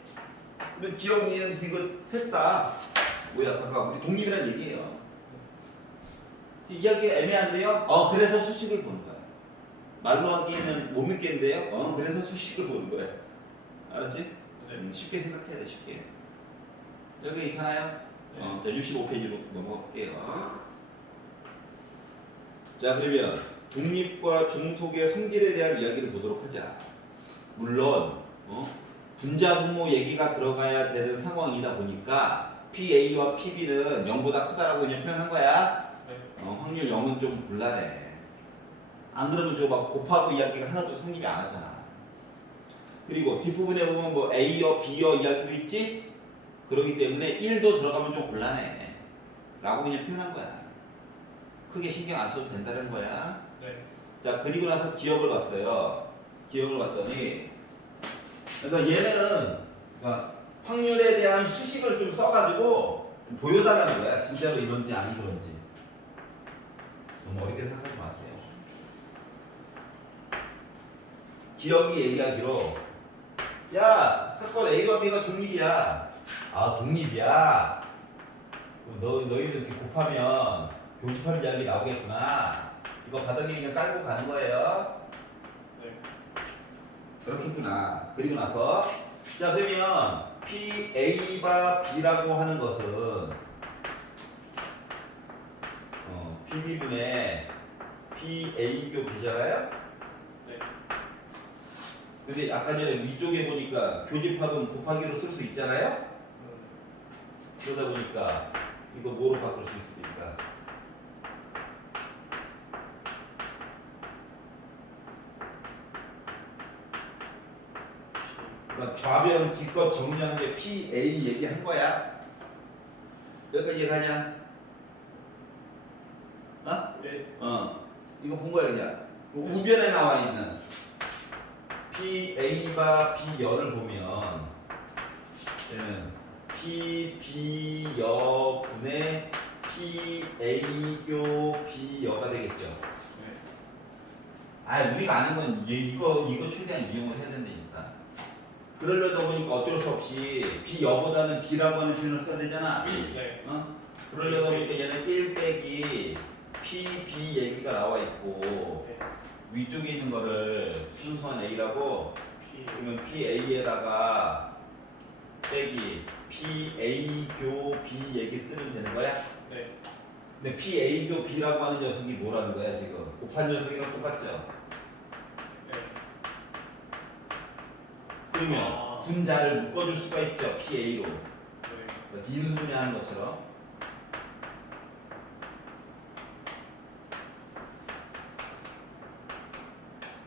그러면 기억, 니은, 디귿 셋 다 뭐야 잠깐 우리 독립이란 얘기예요. 이야기가 애매한데요? 그래서 수식을 보는 거야. 말로 하기에는 못 믿겠는데요? 그래서 수식을 보는 거야. 알았지? 네. 쉽게 생각해야 돼, 쉽게. 여기 괜찮아요? 네. 자, 65페이지로 넘어갈게요. 자, 그러면 독립과 종속의 성질에 대한 이야기를 보도록 하자. 물론, 분자분모 얘기가 들어가야 되는 상황이다 보니까 PA와 PB는 0보다 크다라고 그냥 표현한 거야. 네. 확률 0은 좀 곤란해. 안 그러면 저 막 곱하고 이야기가 하나도 성립이 안 하잖아. 그리고 뒷부분에 보면 뭐 A여 B여 이야기도 있지? 그렇기 때문에 1도 들어가면 좀 곤란해 라고 그냥 표현한 거야. 크게 신경 안 써도 된다는 거야. 네. 자 그리고 나서 기억을 봤어요. 기억을 봤더니 그러니까 얘는 그러니까 확률에 대한 수식을 좀 써가지고 좀 보여달라는 거야. 진짜로 이런지 안 그런지. 너무 어렵게 생각하지 마세요. 기억이 얘기하기로 야 사건 A와 B가 독립이야. 독립이야. 그럼 너희들 이렇게 곱하면 교집합 이야기 나오겠구나. 이거 바닥에 그냥 깔고 가는 거예요. 네. 그렇겠구나. 그리고 나서 자 그러면 PA와 B라고 하는 것은 PB분의 PA교 B잖아요? 네. 근데 아까 전에 위쪽에 보니까 교집합은 곱하기로 쓸 수 있잖아요? 그러다 보니까 이거 뭐로 바꿀 수 있습니까? 그러니까 좌변 기껏 정리한 게 PA 얘기한 거야. 여기까지 이해가냐? 네. 이거 본 거야 그냥. 우변에 나와 있는 PA와 B여를 보면 얘는 PB여분의 PA교 B여가 되겠죠. 네. 우리가 아는 건 이거 최대한 이용을 해야 된다니까. 그러려다 보니까 어쩔 수 없이 B여보다는 B라고 하는 표현을 써야 되잖아. 네. 그러려다 보니까 얘는 1 빼기 PB 얘기가 나와 있고 네. 위쪽에 있는 거를 순수한 A라고 그러면 PA에다가 빼기 PA 교 B 얘기 쓰면 되는 거야? 네. 근데 PA 교 B라고 하는 녀석이 뭐라는 거야 지금? 곱한 녀석이랑 똑같죠? 네. 그러면 분자를 묶어줄 수가 있죠 PA로. 네. 마치 인수분해하는 것처럼.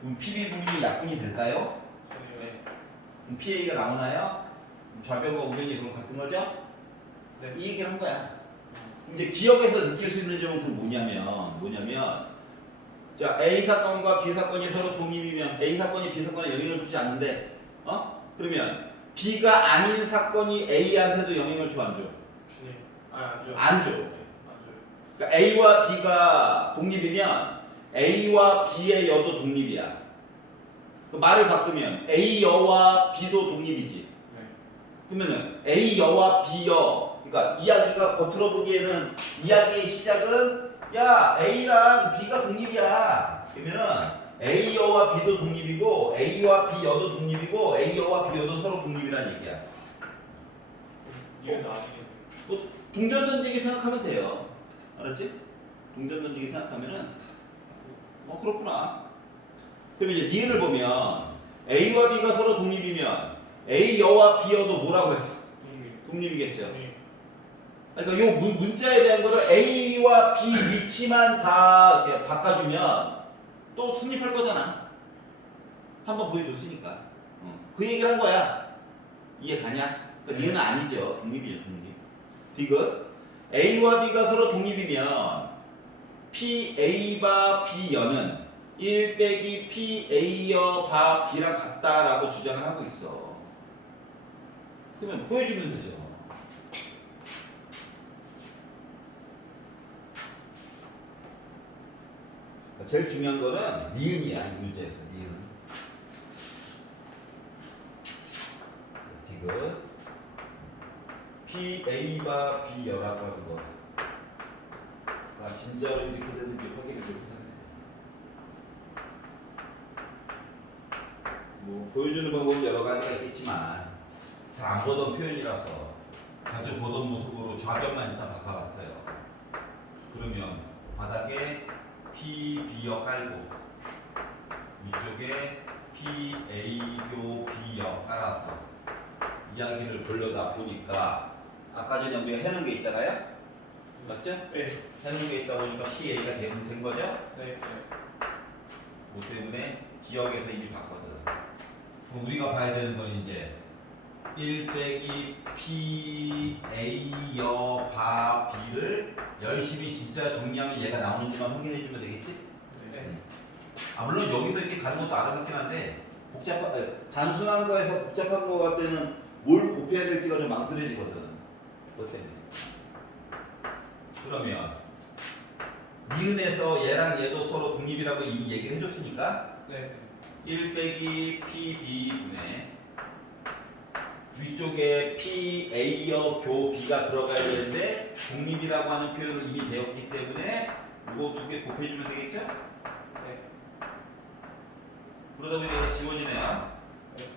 그럼 PB 분이 약분이 될까요? 저는 네. 그럼 PA가 나오나요? 좌변과 우변이 그럼 같은 거죠? 네. 이 얘기를 한 거야. 이제 기억에서 느낄 수 있는 점은 그 뭐냐면 자 A 사건과 B 사건이 서로 독립이면 A 사건이 B 사건에 영향을 주지 않는데 그러면 B가 아닌 사건이 A한테도 영향을 줘 안 줘? 주님. 안 줘요. 안 줘. 네. 안 줘요. 그러니까 A와 B가 독립이면 A와 B의 여도 독립이야. 그 말을 바꾸면 A 여와 B도 독립이지. 네. 그러면은 A 여와 B 여, 그러니까 이야기가 겉으로 보기에는 이야기의 시작은 야 A랑 B가 독립이야. 그러면은 A 여와 B도 독립이고 A와 B 여도 독립이고 A 여와 B 여도 서로 독립이라는 얘기야. 이유는 아니겠네. 뭐 동전 던지기 생각하면 돼요. 알았지? 동전 던지기 생각하면은 그렇구나. 그러면 이제 니은을 보면 A와 B가 서로 독립이면 A 여와 B 여도 뭐라고 그랬어? 독립. 독립이겠죠. 네. 그러니까 요 문자에 대한 거를 A와 B 위치만 다 이렇게 바꿔주면 또 성립할 거잖아. 한번 보여줬으니까. 그 얘기를 한 거야. 이해 가냐? 그러니까 니은은 아니죠. 독립이죠, 독립. 디귿. A와 B가 서로 독립이면 PA바 B여는 1 빼기 PA여 바 B랑 같다라고 주장을 하고 있어. 그러면 보여주면 되죠. 제일 중요한 거는 니은이야, 이 문제에서 니은. 디귿 PA바 B여라고 하는 거. 진짜로 이렇게 되는지 확인을 좀 해야 뭐 보여주는 방법은 여러 가지가 있겠지만 잘 안 보던 표현이라서 자주 보던 모습으로 좌변만 일단 바꿔봤어요. 그러면 바닥에 PB여 깔고 위쪽에 PA교 B여 깔아서 이야기를 돌려다 보니까 아까 전에 우리가 해놓은 게 있잖아요. 맞죠? 네. 해놓은 게 있다 보니까 PA가 된 거죠? 네. 그 때문에 기억에서 이미 봤거든. 그럼 우리가 봐야 되는 건 이제 1 빼기 PA여 바 B를 열심히 진짜 정리하면 얘가 나오는지만 확인해주면 되겠지? 네. 물론 여기서 이렇게 가는 것도 아름답긴 한데 단순한 거에서 복잡한 거 같을 때는 뭘 곱해야 될지가 좀 망설여지거든. 그것 때문에. 그러면 니은에서 얘랑 얘도 서로 독립이라고 이미 얘기를 해줬으니까 네. 1 빼기 PB분의 위쪽에 PA여 교 B가 들어가야 되는데 독립이라고 하는 표현을 이미 배웠기 때문에 이거 두 개 곱해주면 되겠죠? 네. 그러다 보니까 지워지네요. 네.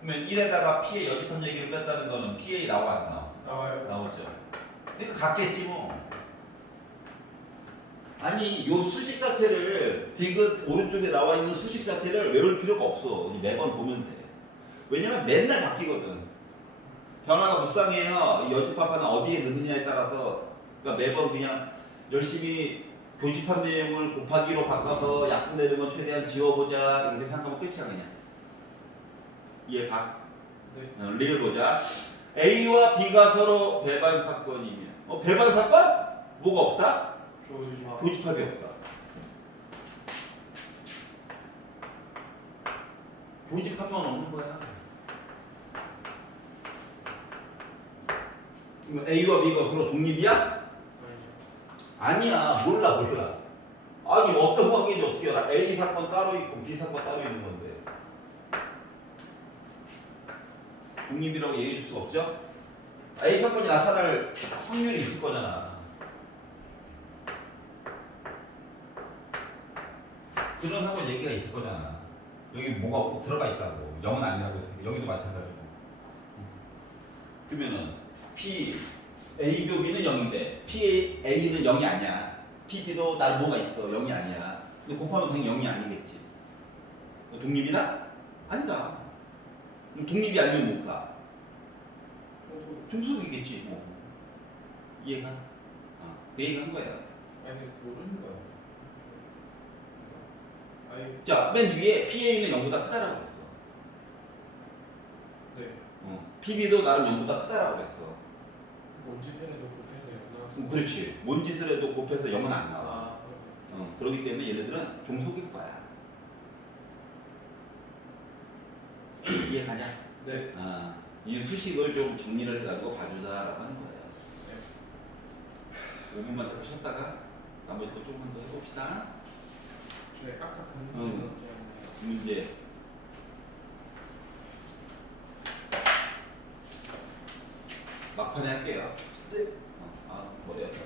그러면 1에다가 P의 여집합 얘기를 뺐다는 거는 PA 나와 안 나와? 나와요. 나오죠. 그러니까 같겠지 뭐. 아니 요 수식 자체를 디귿 오른쪽에 나와 있는 수식 자체를 외울 필요가 없어. 매번 보면 돼. 왜냐면 맨날 바뀌거든. 변화가 무쌍해요. 이 여집합하는 어디에 넣느냐에 따라서. 그러니까 매번 그냥 열심히 교집합 내용을 곱하기로 바꿔서 약분되는 건 최대한 지워보자 이렇게 생각하면 끝이야 그냥. 이해 가? 네. 리를 보자. A와 B가 서로 배반 사건이면 배반 사건? 뭐가 없다? 교집합이 없다. 교집합만 없는 거야. 그럼 A와 B가 서로 독립이야? 아니야. 몰라. 아니 어떤 관계인지 어떻게 알아? A 사건 따로 있고 B 사건 따로 있는 건데 독립이라고 얘기해 줄 수가 없죠? A 사건이 나타날 확률이 있을 거잖아. 그런 사건 얘기가 있을 거잖아. 여기 뭐가 들어가 있다고. 0은 아니라고 했으니까 여기도 마찬가지고. 그러면은 P A 교비는 0인데 P A는 0이 아니야. P B도 나름 뭐가 있어. 0이 아니야. 근데 곱하면 당연히 0이 아니겠지. 독립이다? 아니다. 그럼 독립이 아니면 뭘까? 종속이겠지. 뭐. 이해가? 그 얘기 한 거야. 아니 모르는 거야. 아니 자, 맨 위에 PA는 0보다 크다라고 했어. 네. PB도 나름 0보다 크다라고 했어. 뭔 짓을 해도 곱해서 연합. 그렇지. 뭔 짓을 해도 곱해서 0은 안 나와. 아 그렇기 때문에 얘네들은 종속일 거야. 이해가냐? 네. 이 수식을 좀 정리를 해가지고 봐주자라고 하는 거예요. 5분만 잠깐 쉬었다가 나머지 거 조금만 더 해봅시다. 네, 아까 그 문제는 언제 했나요? 문제. 막판에 할게요. 네. 머리 아파.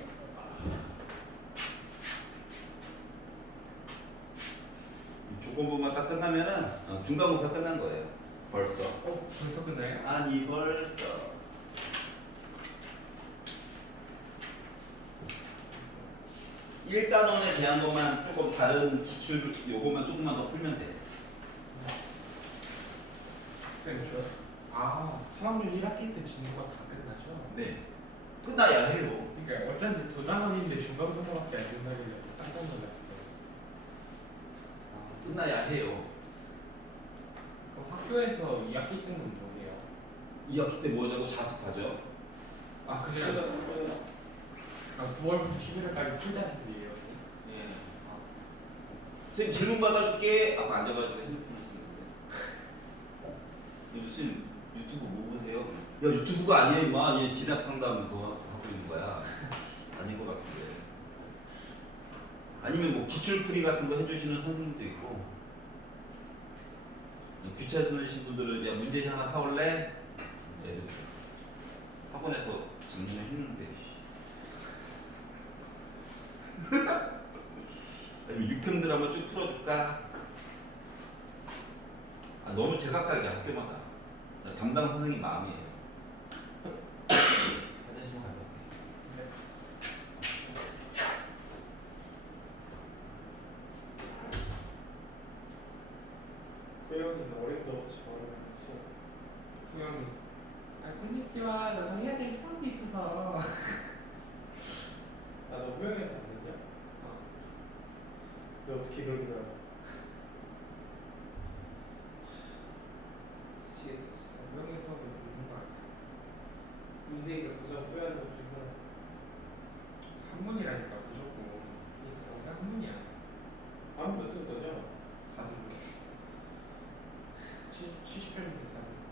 조건부만 딱 끝나면은 중간고사 끝난 거예요. 벌써. 벌써 끝나요? 아니 벌써. 1단원에 대한 것만 조금 다른 기출 요것만 조금만 더 풀면 돼. 그렇죠. 3학년 1학기 때 지는 거 다 끝나죠? 네. 끝나야 해요. 그러니까 어쩐지 2단원인데 중간고사밖에 안 된다길래 깜짝 놀랐어요. 끝나야 해요. 그럼 학교에서 2학기 때는 뭐예요? 2학기 때 뭐냐고 자습하죠. 그냥 9월부터 11월까지 풀자는 얘기예요. 예. 선생님 질문 받아줄게. 하고 앉아가지고 핸드폰 하시는데. 무슨 유튜브 뭐 보세요? 야 유튜브가 아니야 임마. 얘 진학 상담 그거 하고 있는 거야. 아닌 것 같은데. 아니면 뭐 기출풀이 같은 거 해주시는 선생님도 있고. 귀찮으신 분들은 야 문제 하나 사올래? 예를 들어 학원에서 작년에 했는데. 아니면 6편 드라마 쭉 풀어줄까? 너무 제각각이야 학교마다. 자, 담당 선생님 마음이에요. 화장실 가자. 소영이는 어림도 없이 말을 했어. 소영이 콘니치와 너도 해야 될 사업이 있어서 너 호영이한테 안 됐냐? 너 어떻게 그런 줄 알아? 미치겠다 진짜. 소영이 수업을 듣는 거 아니야? 인생에서 가장 후회하는 것 중에 하나. 한문이라니까 무조건 영상 한문이야. 아무 몇 점이냐? 4등급 70점인데 4등급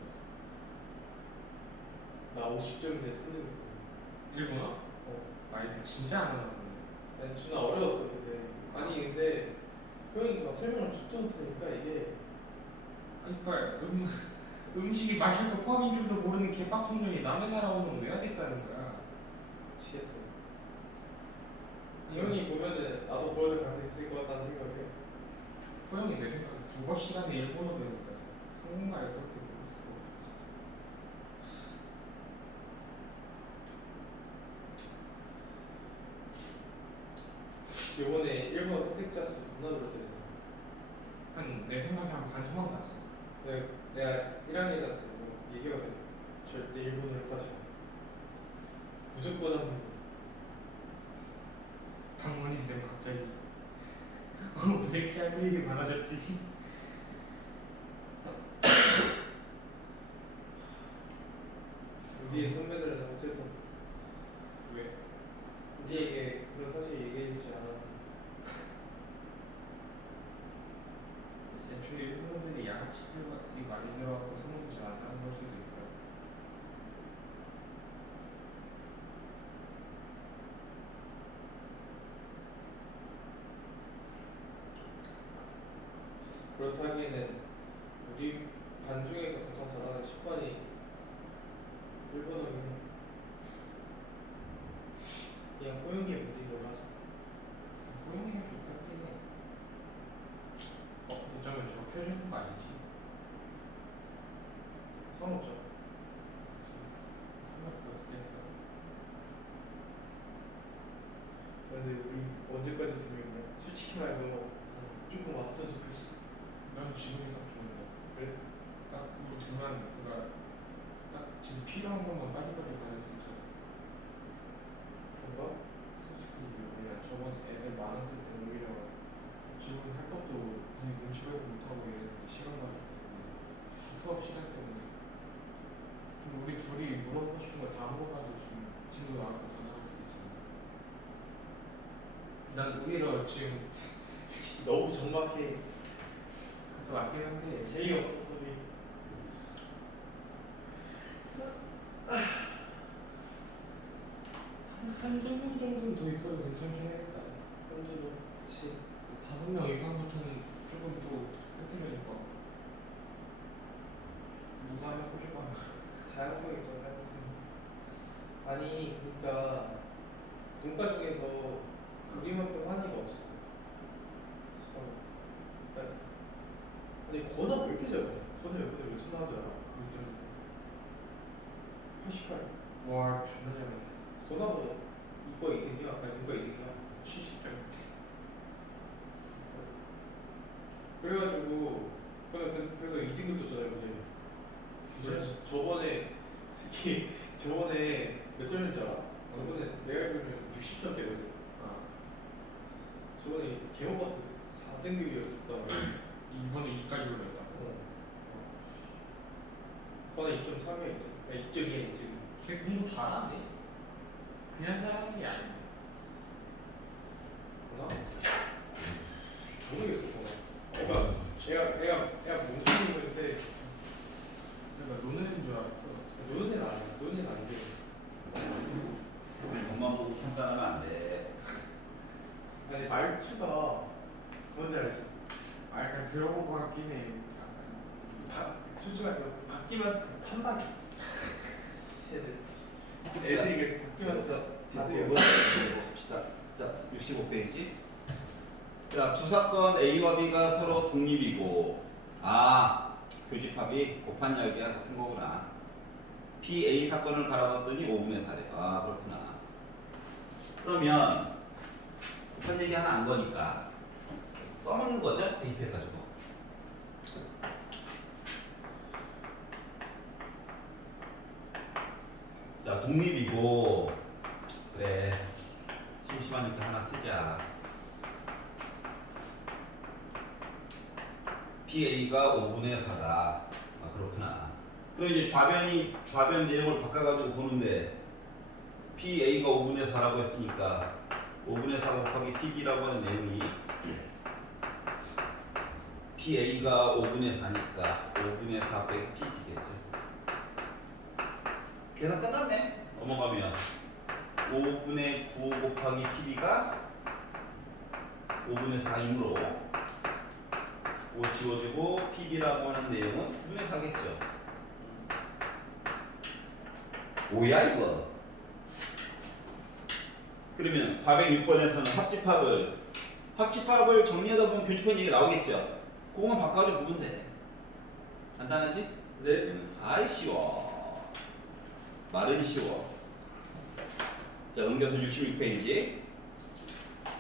나 50점인데 3등급. 일본어? 이거 진짜 안 하나 보네. 아니 존나 어려웠어 근데. 아니 근데 호영이가 설명을 듣도 못하니까 이게 이빨 음식이 마실 거 포함인 줄도 모르는 개빡통령이 남의 나라 오면 왜 하겠다는 거야? 미치겠어. 이 형이 보면은 나도 보여줄 가능성이 있을 것 같다는 생각을 해. 호영이 내 생각에 국어 시간에 일본어 배우는 거야. 한국말 그렇게 모르겠어. 요번에 일본어 선택자 수 겁나 늘었대잖아. 내 생각에 한 반 토막 났어. 내가 1학년한테 뭐 얘기하거든. 절대 일본어를 하지 마. 무조건 한번. 강원이 쌤 갑자기 왜 이렇게 할 일이 많아졌지? 우리의 선배들은 어째서 왜? 우리에게 그런 사실 얘기해주지 않아. 애초에 일본어들이 양아치들이 많이 들어가고 소문이 잘 안 나는 걸 수도 있어. 그렇다기에는 우리 반 중에서 가장 잘하는 10반이 일본어긴 해. 언제까지 두명이냐? 솔직히 말해서 조금 왔으면 좋겠어. 난 지금이 딱 좋은데. 그래? 딱 우리 둘만 그가 딱 지금 필요한 것만 빨리빨리 받을 수 있잖아. 뭔가? 솔직히 왜냐 저번 애들 많았을 때 오히려 지금 할 것도 그냥 눈치 보고 못하고 이랬는데 시간 관계 때문에 수업 시간 때문에 좀 우리 둘이 물어보고 싶은 거 다 물어봐도 지금 진도 나왔고 다 나올 수 있잖아. 난 오히려 지금 너무 정막해. 그것도 맞긴 한데 재미없어 소리. 한 정도 정도는 더 있어도 괜찮긴 하겠다. 현주도 그치. 5명 이상부터는 조금 또 흐트러질 거. 누가 하면 꼬실 거야. 다양성이 있죠, 다양성. 아니, 그러니까 문과 중에서 우리만큼 환희가 없어. 서로. 그러니까 아니 권학 왜 이렇게 잘해? 권학 근데 왜 천하더라? 요즘 88. 와 존나 잘하네. 권학은 이과 2등이야? 아니 문과 2등이야. 70점. 그래가지고 그래서 2등급도 줬잖아요, 근데. 괜찮지? 저번에 특히 저번에 몇 점인지 알아? 저번에 내가 알기로는 60점대거든. 아 저번에 개목 봤을 때 4등급이었었다. 이번에 2까지 올렸다. 권학 2.3이야, 2점. 야, 2점이야, 2점. 걔 공부 잘하네. 그냥 잘하는 게 아니야. 권학? 모르겠어, 권학. 애가 멍청이 건데 내가 노는 애인 줄 알았어. 노는 애는 아니야. 노는 애는 안 돼. 엄마 보고 판단하면 안 돼. 아니 말투가 뭔지 알지? 아 약간 들어본 것 같긴 해. 솔직히 말해 바뀌면서 한방 애들이 이렇게 바뀌면서 다들 봅시다. 자, 65페이지. 자, 두 사건 A와 B가 서로 독립이고, 교집합이 곱한 열기가 같은 거구나. PA 사건을 바라봤더니 5분의 4래. 그렇구나. 그러면 곱한 얘기 하나 안 거니까 써먹는 거죠? 대입해가지고. 자, 독립이고, 그래. 심심하니까 하나 쓰자. PA가 5분의 4다. 그렇구나. 그럼 이제 좌변 내용을 바꿔가지고 보는데, PA가 5분의 4라고 했으니까, 5분의 4 곱하기 PB라고 하는 내용이, PA가 5분의 4니까, 5분의 4 빼기 PB겠죠. 계산 끝났네. 넘어가면 5분의 9 곱하기 PB가 5분의 4이므로 5 지워지고 PB라고 하는 내용은 9분의 4겠죠. 뭐야 이거? 그러면 406번에서는 합집합을 정리하다 보면 교집합 얘기 나오겠죠. 그거만 바꿔가지고 보면 돼. 간단하지? 네. 아이 쉬워. 말은 쉬워. 자, 넘겨서 66페이지.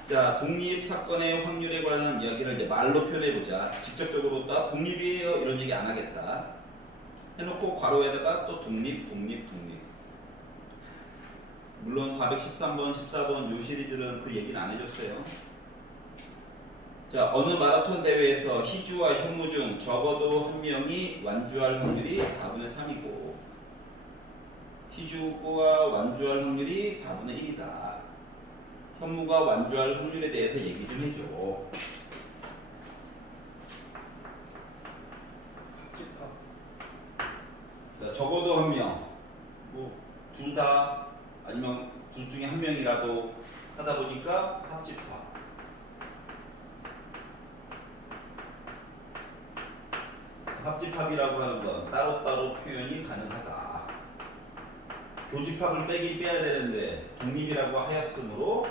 자, 독립 사건의 확률에 관한 이야기를 이제 말로 표현해보자. 직접적으로 딱 독립이에요 이런 얘기 안 하겠다. 해놓고 괄호에다가 또 독립. 물론 413번, 14번 요 시리즈는 그 얘기는 안 해줬어요. 자, 어느 마라톤 대회에서 희주와 현무 중 적어도 한 명이 완주할 확률이 4분의 3이고 희주가 완주할 확률이 4분의 1이다. 현무가 완주할 확률에 대해서 얘기 좀 해줘. 합집합. 자, 적어도 한 명, 뭐 둘 다 아니면 둘 중에 한 명이라도 하다 보니까 합집합. 합집합이라고 하는 건 따로따로 표현이 가능하다. 교집합을 빼긴 빼야 되는데 독립이라고 하였으므로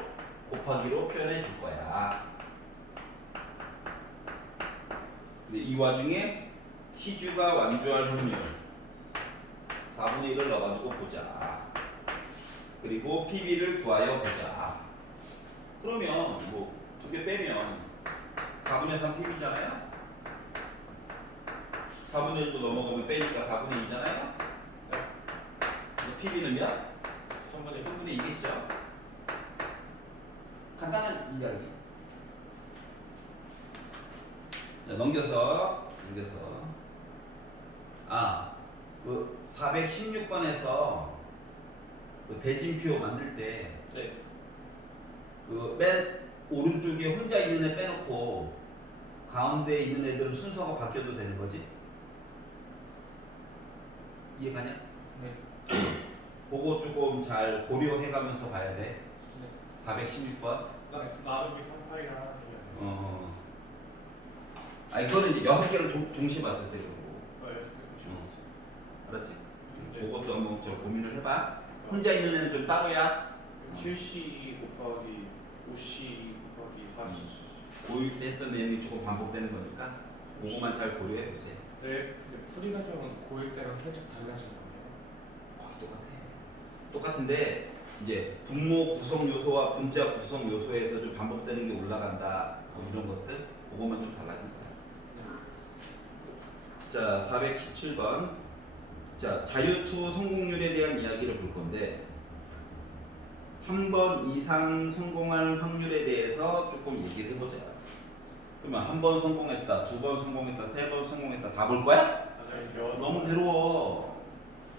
곱하기로 표현해 줄 거야. 근데 이 와중에 희주가 완주할 확률 4분의 1을 넣어가지고 보자. 그리고 PB를 구하여 보자. 그러면 뭐 두 개 빼면 4분의 3 PB잖아요. 4분의 1도 넘어가면 빼니까 4분의 2잖아요. PB는 몇? 3분의 3분의 2겠죠. 간단한 이야기. 자, 넘겨서 그 416번에서 그 대진표 만들 때 네. 그 맨 오른쪽에 혼자 있는 애 빼놓고 가운데 있는 애들은 순서가 바뀌어도 되는 거지? 이해가냐? 네. 그거 조금 잘 고려해가면서 봐야 돼. 네. 416번. 나누기 3파이를 하는 게 아니에요. 이거는 이제 6개를 동시에 봤을 때 그러고. 여섯 개 붙였어요. 알았지? 네. 그것도 한번 저 고민을 해봐. 혼자 있는 애는 좀 따로야. 7C 곱하기 5C 곱하기 4C. 고1 때 했던 내용이 조금 반복되는 거니까 그거만 잘 고려해 보세요. 네. 근데 풀이 과정은 고1 때랑 살짝 달라진 거예요. 거의 똑같은데 이제 분모 구성 요소와 분자 구성 요소에서 좀 반복되는 게 올라간다. 뭐 이런 것들 그거만 좀 달라진 거야. 자, 417번. 자, 자유투 성공률에 대한 이야기를 볼 건데 한 번 이상 성공할 확률에 대해서 조금 얘기를 해보자. 그러면 한 번 성공했다, 두 번 성공했다, 세 번 성공했다 다 볼 거야? 아니요. 너무 괴로워.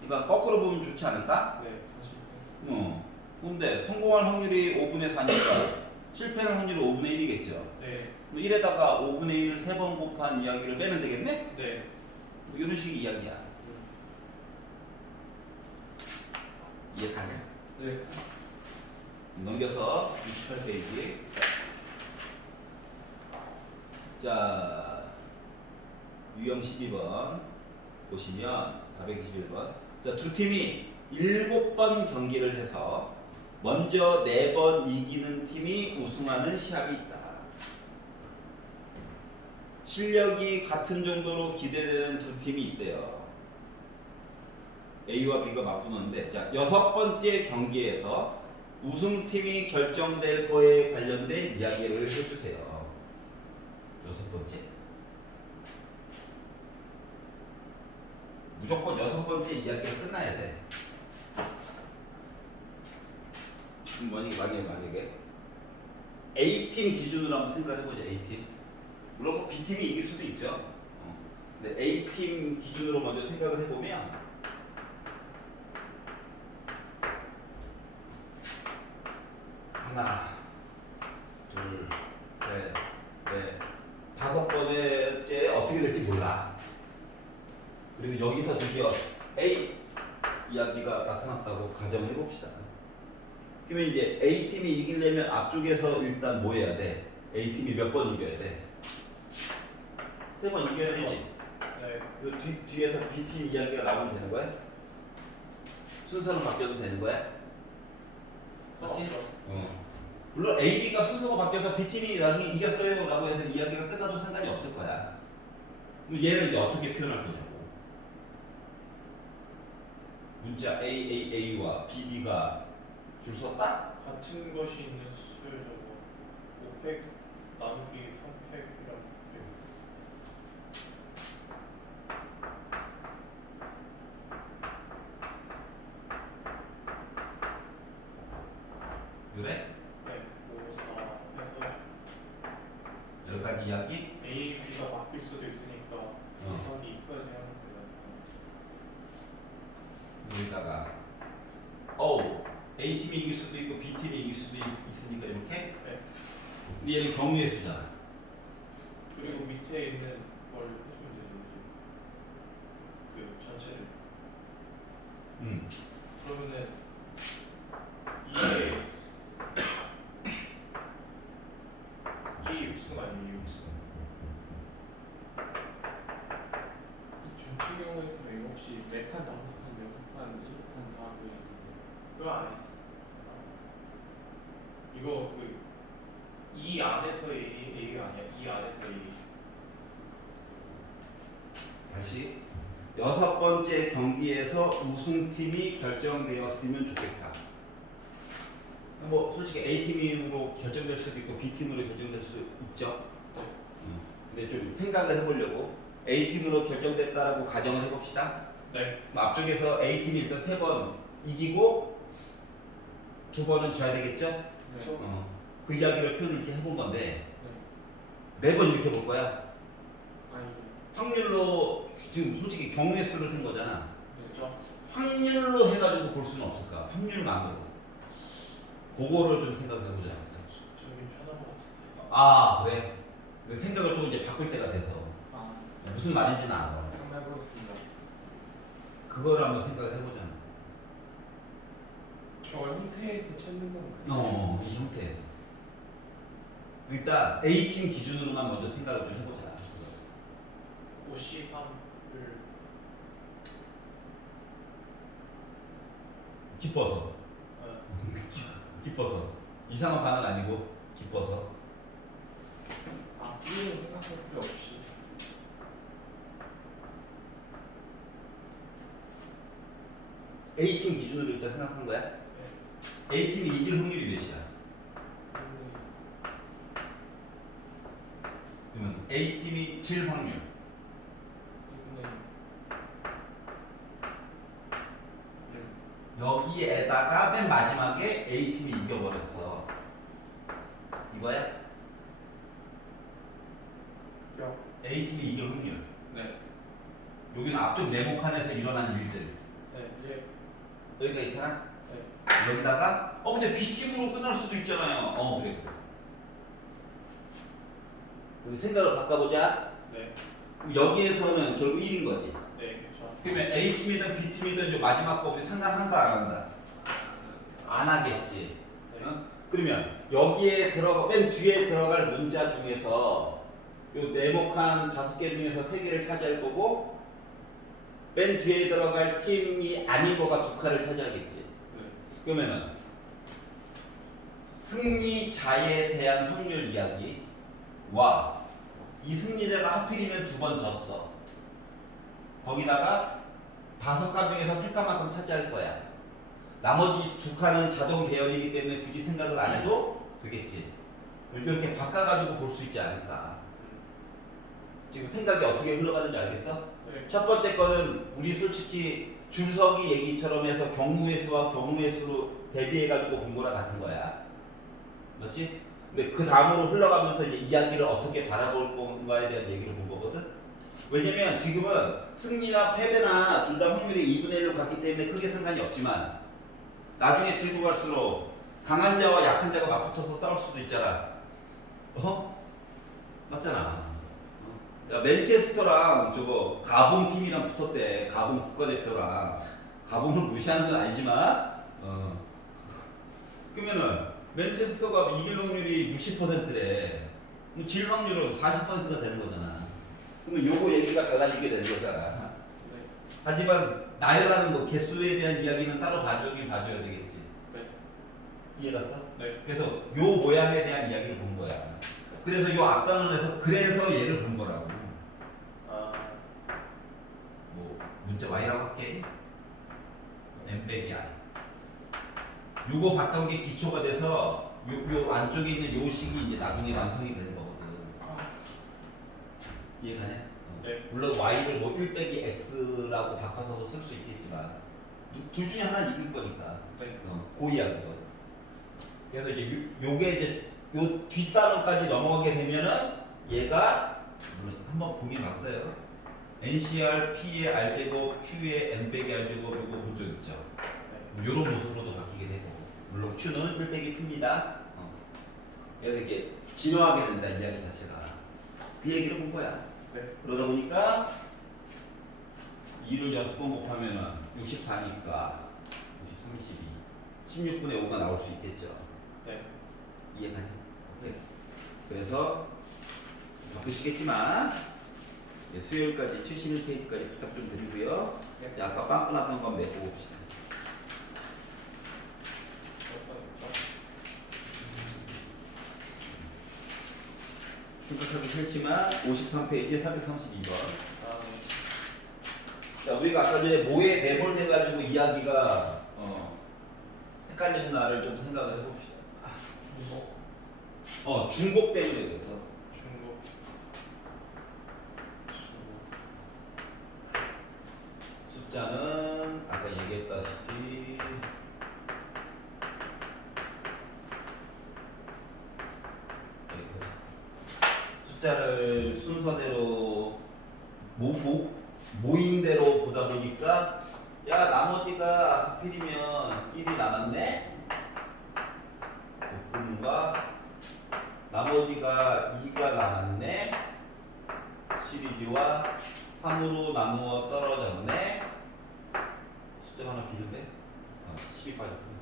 그러니까 거꾸로 보면 좋지 않을까? 네. 다시. 근데 성공할 확률이 5분의 4니까 실패할 확률이 5분의 1이겠죠. 네. 1에다가 5분의 1을 3번 곱한 이야기를 빼면 되겠네? 네. 이런 식의 이야기야. 이해가냐? 네. 넘겨서 68페이지. 자, 유형 12번 보시면 421번. 자, 두 팀이 7번 경기를 해서 먼저 4번 이기는 팀이 우승하는 시합이 있다. 실력이 같은 정도로 기대되는 두 팀이 있대요. A와 B가 맞붙는데, 자, 6번째 경기에서 우승팀이 결정될 거에 관련된 이야기를 해주세요. 6번째. 무조건 6번째 이야기가 끝나야 돼. 만약에 A팀 기준으로 한번 생각해보자. A팀. 물론 뭐 B팀이 이길 수도 있죠. 근데 A팀 기준으로 먼저 생각을 해보면 하나, 둘, 셋, 넷, 5번째 어떻게 될지 몰라. 그리고 여기서 드디어 A 이야기가 나타났다고 가정해 봅시다. 그러면 이제 A팀이 이기려면 앞쪽에서 일단 뭐 해야 돼? A팀이 몇 번 이겨야 돼? 3번 이겨야 되지. 네. 그 뒤에서 B팀 이야기가 나오면 되는 거야? 순서는 바뀌어도 되는 거야? 맞지? 물론 A, B가 순서가 바뀌어서 B팀이 나중에 이겼어요 라고 해서 이야기가 끝나도 상관이 없을 거야. 그럼 얘를 이제 어떻게 표현할 거냐고. 문자 AAA와 BB가 줄 섰다? 같은 것이 있는 수를 적어 5팩 나누기 3팩이라고. 그래? 네. 5, 4 해서 10가지 이야기? A, B가 바뀔 수도 있으니까 곱하기 2까지 하면 되잖아요. 여기다가 A팀이 이길 수도 있고 B팀이 이길 수도 있으니까 이렇게? 네. 근데 얘는 경우의 수잖아. 그리고 밑에 있는 걸 해주면 되죠. 그 전체를. 그러면은 이게 6승 아니에요? 6승. 전체 경우에서 이거 혹시 4판, 5판, 6판, 7판 다 그냥 그거 안 했어. 이거 그 이 안에서 A가 아니야. 이 안에서 A. 다시 6번째 경기에서 우승팀이 결정되었으면 좋겠다. 뭐 솔직히 A팀으로 결정될 수도 있고 B팀으로 결정될 수 있죠. 근데 좀 생각을 해보려고 A팀으로 결정됐다라고 가정을 해봅시다. 네. 그럼 앞쪽에서 A팀이 일단 3번 이기고 2번은 져야 되겠죠? 그렇죠. 그 이야기를 표현을 이렇게 해본 건데 네. 매번 이렇게 볼 거야. 아니. 확률로 지금 솔직히 경우의 수를 쓴 거잖아. 그렇죠. 확률로 해가지고 볼 수는 없을까? 확률만으로. 그거를 좀 생각해보자. 저기 편한 것 같은데. 아 그래? 근데 생각을 좀 이제 바꿀 때가 돼서 아. 무슨 말인지는 알아. 한번 해보겠습니다. 그거를 한번 생각을 해보자. 저 형태에서 찾는 건가요? 이 형태에서. 일단 A팀 기준으로만 먼저 생각을 좀 해보자. OC3을 기뻐서. 기뻐서. 이상한 반응 아니고 기뻐서. 앞뒤는 생각할 필요 없이. A팀 기준으로 일단 생각한 거야? A팀이 이길 확률이 몇이야? 그러면 A팀이 질 확률. 여기에다가 맨 마지막에 A팀이 이겨버렸어. 이거야? A팀이 이길 확률. 네. 여기는 앞쪽 네모 칸에서 일어난 일들. 네. 예. 여기가 있잖아? 네. 여기다가 근데 B팀으로 끝날 수도 있잖아요. 그래. 우리 생각을 바꿔보자. 네. 그럼 여기에서는 결국 1인 거지. 네. 그렇죠. 그러면 A팀이든 B팀이든 요 마지막 거 우리 상관한다 안 한다? 안 하겠지. 네. 어? 그러면 여기에 맨 뒤에 들어갈 문자 중에서 요 네모칸 5개 중에서 3개를 차지할 거고 맨 뒤에 들어갈 팀이 아닌 거가 2칸을 차지하겠지. 네. 그러면은 승리자에 대한 확률 이야기와 이 승리자가 하필이면 2번 졌어. 거기다가 5칸 중에서 3칸만큼 차지할 거야. 나머지 2칸은 자동 배열이기 때문에 굳이 생각을 안 해도 되겠지. 이렇게 바꿔가지고 볼 수 있지 않을까. 지금 생각이 어떻게 흘러가는지 알겠어? 네. 첫 번째 거는 우리 솔직히 줄서기 얘기처럼 해서 경우의 수와 경우의 수로 대비해가지고 본 거랑 같은 거야. 맞지? 근데 그 다음으로 흘러가면서 이제 이야기를 어떻게 바라볼 건가에 대한 얘기를 본 거거든? 왜냐면 지금은 승리나 패배나 둘 다 확률이 2분의 1로 갔기 때문에 크게 상관이 없지만 나중에 들고 갈수록 강한 자와 약한 자가 맞붙어서 싸울 수도 있잖아. 맞잖아. 야, 맨체스터랑 저거 가봉 팀이랑 붙었대. 가봉 국가대표랑. 가봉을 무시하는 건 아니지만 그러면은 맨체스터가 이길 확률이 60%래. 그럼 질 확률은 40%가 되는 거잖아. 그러면 요거 얘기가 달라지게 되는 거잖아. 네. 하지만 나열하는 거 개수에 대한 이야기는 따로 봐줘야 되겠지. 네. 이해갔어? 네. 그래서 요 모양에 대한 이야기를 본 거야. 그래서 요 앞단원에서 그래서 얘를 본 거라고. 뭐 문자 Y라고 할게. M/I. 요거 봤던 게 기초가 돼서 요 안쪽에 있는 요 식이 이제 나중에 완성이 되는 거거든. 이해가냐? 네. 물론 Y를 뭐 1/X라고 바꿔서 쓸 수 있겠지만 둘 중에 하나는 이길 거니까. 네. 그 이야기거든. 그래서 이제 요게 이제 요 뒷단원까지 넘어가게 되면은 얘가 한번 보긴 봤어요. NCR P의 R제곱 Q의 N/R제곱 요거 본 적 있죠? 요런 모습으로도 바뀌게 되고 물론 Q는 1/P입니다. 그래서 이렇게 진화하게 된다 이 이야기 자체가 그 얘기를 본 거야. 네. 그러다 보니까 2를 6번 곱하면은 64니까 32 16분의 5가 나올 수 있겠죠. 네. 이해가냐? 네. 그래서 바쁘시겠지만 수요일까지 71페이지까지 부탁 좀 드리고요. 네. 자, 아까 빵꾸 났던 건 메고 봅시다. 출석하기 싫지만 53페이지 432번. 자, 우리가 아까 전에 뭐에 매몰돼가지고 이야기가 헷갈리는 날을 좀 생각을 해봅시다. 중복 때문에 그랬어. 중국. 숫자는 아까 얘기했다시피 숫자를 순서대로 모임대로 보다 보니까 야 나머지가 하필이면 1이 남았네. 볶음과 나머지가 2가 남았네. 시리즈와 3으로 나누어 떨어졌네. 숫자가 하나 비는데 10이 빠졌구나.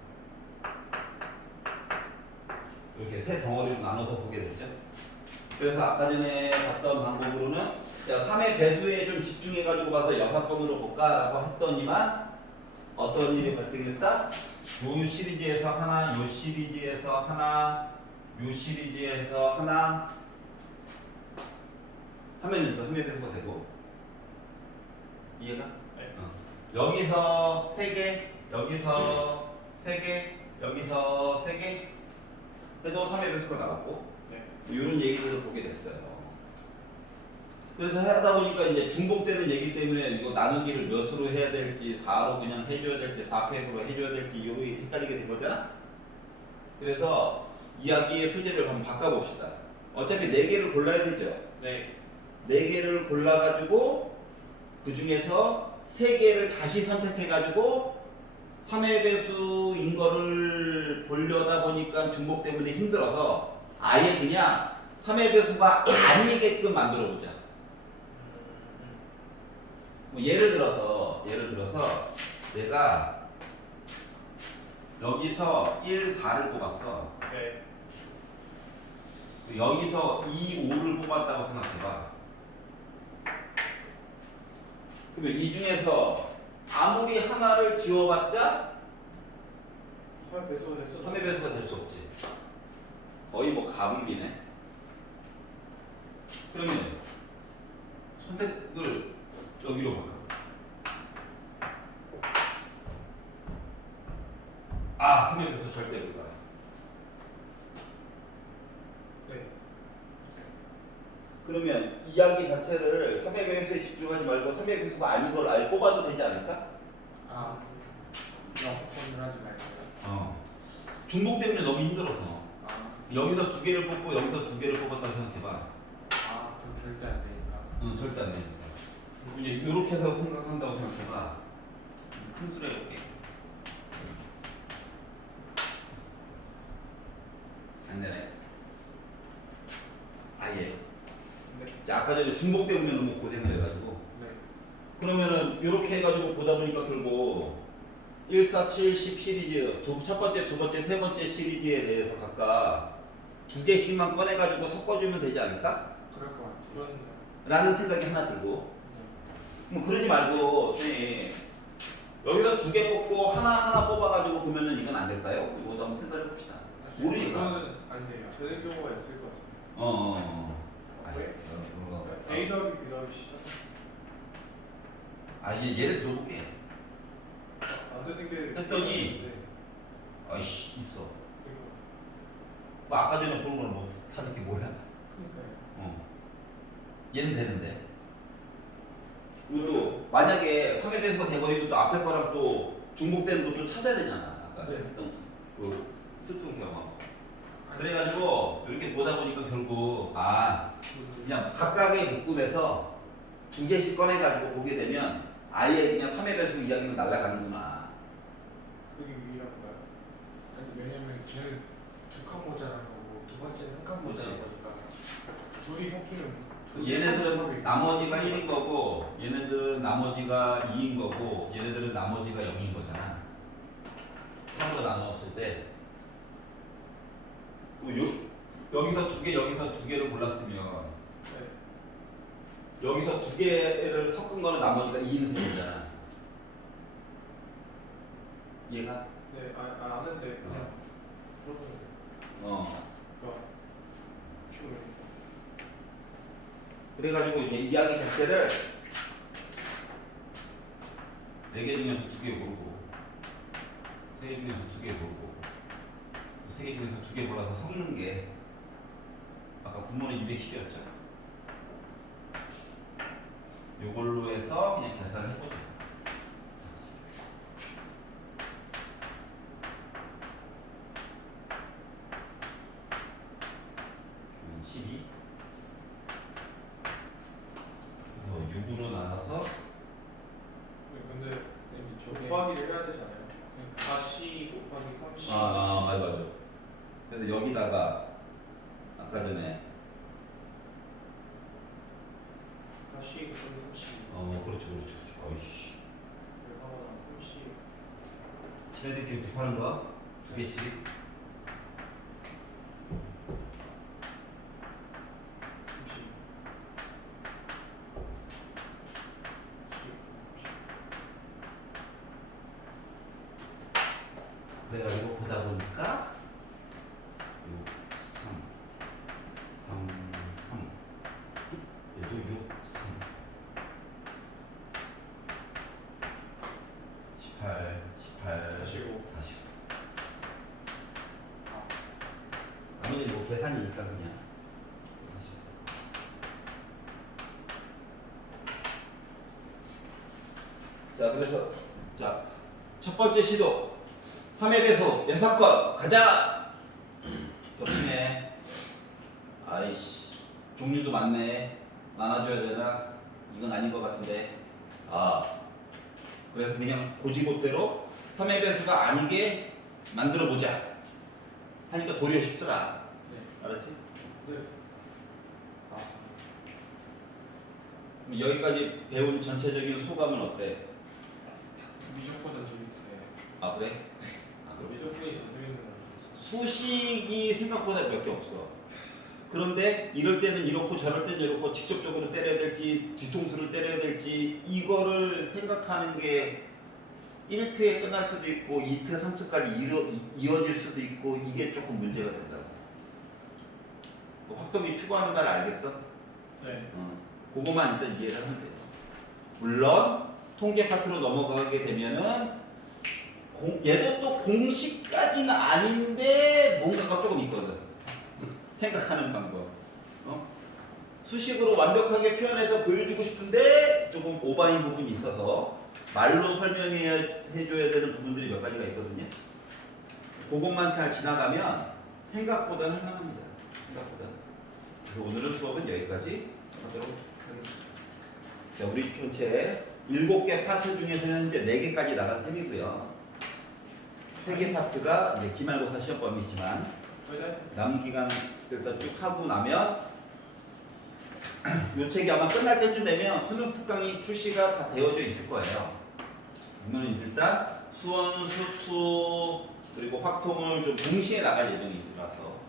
이렇게 세 덩어리로 나눠서 보게 됐죠. 그래서 아까 전에 봤던 방법으로는 야 3의 배수에 좀 집중해가지고 봐서 6건으로 볼까라고 했더니만 어떤 일이 발생했다? 요 시리즈에서 하나, 요 시리즈에서 하나, 요 시리즈에서 하나 하면은 또 3의 배수가 되고 이해가? 네. 여기서 3개, 여기서 3개, 여기서 3개 해도 3의 배수가 나왔고 네. 이런 얘기들을 보게 됐어요. 그래서 하다 보니까 이제 중복되는 얘기 때문에 이거 나누기를 몇으로 해야 될지 4로 그냥 해줘야 될지 4팩으로 해줘야 될지 이거 헷갈리게 된 거잖아. 그래서 이야기의 소재를 한번 바꿔봅시다. 어차피 4개를 골라야 되죠. 네. 4개를 골라가지고 그 중에서 3개를 다시 선택해가지고 3의 배수인 거를 보려다 보니까 중복 때문에 힘들어서 아예 그냥 3의 배수가 아니게끔 만들어 보자. 뭐 예를 들어서 내가 여기서 1, 4를 뽑았어. 네. 여기서 2, 5를 뽑았다고 생각해봐. 그러면 이 중에서 아무리 하나를 지워봤자 3의 배수가 됐어. 3의 배수가 될 수 없지. 거의 뭐 가불기네. 그러면 선택을 여기로 바꿔. 아, 3의 배수 절대 불가. 네. 그러면 이야기 자체를 3의 배수에 집중하지 말고 3의 배수가 아닌 걸 아예 뽑아도 되지 않을까? 아 6건을 하지 말고요. 중복 때문에 너무 힘들어서 아, 여기서 2개를 뽑고 여기서 2개를 뽑았다고 생각해봐. 그럼 절대 안 되니까. 절대 안 되니까. 이제 이렇게 해서 생각한다고 생각해봐. 큰 수로 해볼게. 안 되네. 아예. 네. 자, 아까 전에 중복 때문에 너무 고생을 해가지고. 네. 그러면은 이렇게 해가지고 보다 보니까 결국 1, 4, 7, 10 시리즈 첫 번째, 두 번째, 세 번째 시리즈에 대해서 각각 2개씩만 꺼내가지고 섞어주면 되지 않을까? 그럴 것 같아요. 그런. 라는 생각이 하나 들고 뭐 그러지 말고 네. 여기서 2개 뽑고 하나 뽑아가지고 보면은 이건 안 될까요? 이것도 한번 생각해 봅시다. 모르니까. 그거는 안 돼요. 되는 경우가 있을 것 같아요. 왜? A 더하기 B 더하기 C. 예를 들어볼게. 안 되는 게. 했더니 네. 아이씨 있어. 그러니까. 뭐 아까 전에 보는 거는 뭐 다른 게 뭐야? 그러니까요. 얘는 되는데. 그리고 또 만약에 3의 배수가 돼버리고 또 앞에 거랑 또 중복되는 것도 찾아야 되잖아. 아까 네. 했던 그 슬픈 경험. 그래가지고 이렇게 보다 보니까 결국 그냥 각각의 묶음에서 2개씩 꺼내가지고 보게 되면 아예 그냥 3의 배수 이야기는 날아가는구나. 그게 유일한가요? 아니 왜냐면 쟤는 2칸 모자란 거고 두 번째는 1칸 그렇지. 모자란 거니까 둘이 섞이면 얘네들은 나머지가 1인 거고 얘네들은 나머지가 2인 거고 얘네들은 나머지가 0인 거잖아. 3으로 나누었을 때 여기서 2개 여기서 2개를 골랐으면 네. 여기서 2개를 섞은 거는 나머지가 2인 셈이잖아. 얘가? 네. 아는데 그냥. 그러면. 그러니까. 쉬워요. 그래가지고 이제 이야기 자체를 4개 중에서 2개 고르고 3개 중에서 2개 고르고 세 개 중에서 두 개 골라서 섞는 게 아까 분모는 210이었죠. 요걸로 해서 그냥 계산을 해보자. 12. 그래서 6으로 나눠서 근데 저게 곱하기를 해야 되지 않아요? 그러니까 40 곱하기 30. 맞아. 그래서 여기다가 아까 전에 40 곱하기 30. 그렇죠. 어이씨. 하나당 30. 지네들끼리 곱하는 거야? 두 개씩. 30. 그래가지고 보다 보니까 6, 3, 3, 3. 얘도 6, 3. 18, 45. 40. 나머지 뭐 계산이니까 그냥. 자, 그래서 첫 번째 시도 3의 배수 6건 가자. 옆이네. 아이씨, 종류도 많네. 나눠줘야 되나? 이건 아닌 것 같은데. 그래서 그냥 고지고대로 3의 배수가 아니게 만들어 보자 하니까 도리어 쉽더라. 네. 알았지? 네. 그럼 여기까지 배운 전체적인 소감은 어때? 미적보다 재밌어요. 그래? 그럼 미적분이 더 재밌는 거 같아요. 수식이 생각보다 몇 개 없어. 그런데 이럴 때는 이렇고 저럴 때는 이렇고 직접적으로 때려야 될지 뒤통수를 때려야 될지 이거를 생각하는 게 1트에 끝날 수도 있고 2트, 3트까지 이어질 수도 있고 이게 조금 문제가 된다고. 확동이 추구하는 말 알겠어? 네. 그거만 일단 이해를 하면 돼요. 물론 통계 파트로 넘어가게 되면은 얘도 또 공식까지는 아닌데 뭔가가 조금 있거든. 생각하는 방법. 수식으로 완벽하게 표현해서 보여주고 싶은데 조금 오바인 부분이 있어서 말로 설명해줘야 되는 부분들이 몇 가지가 있거든요. 그것만 잘 지나가면 생각보다는 할만합니다. 생각보다. 그래서 오늘은 수업은 여기까지 하도록 하겠습니다. 자, 우리 전체 7개 파트 중에서는 이제 4개까지 나간 셈이고요. 3개 파트가 이제 기말고사 시험 범위지만 남은 기간 일단 쭉 하고 나면 요 책이 아마 끝날 때쯤 되면 수능 특강이 출시가 다 되어져 있을 거예요. 그러면 일단 수원, 수투 그리고 확통을 좀 동시에 나갈 예정이라서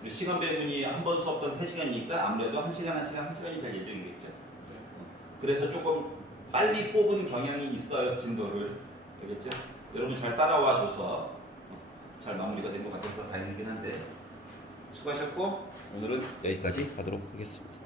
우리 시간 배분이 한 번 수업당 3시간이니까 아무래도 1시간이 될 예정이겠죠. 그래서 조금 빨리 뽑은 경향이 있어요. 진도를. 알겠죠? 여러분 잘 따라와 줘서 잘 마무리가 된 것 같아서 다행이긴 한데 수고하셨고 오늘은 여기까지 하도록 하겠습니다.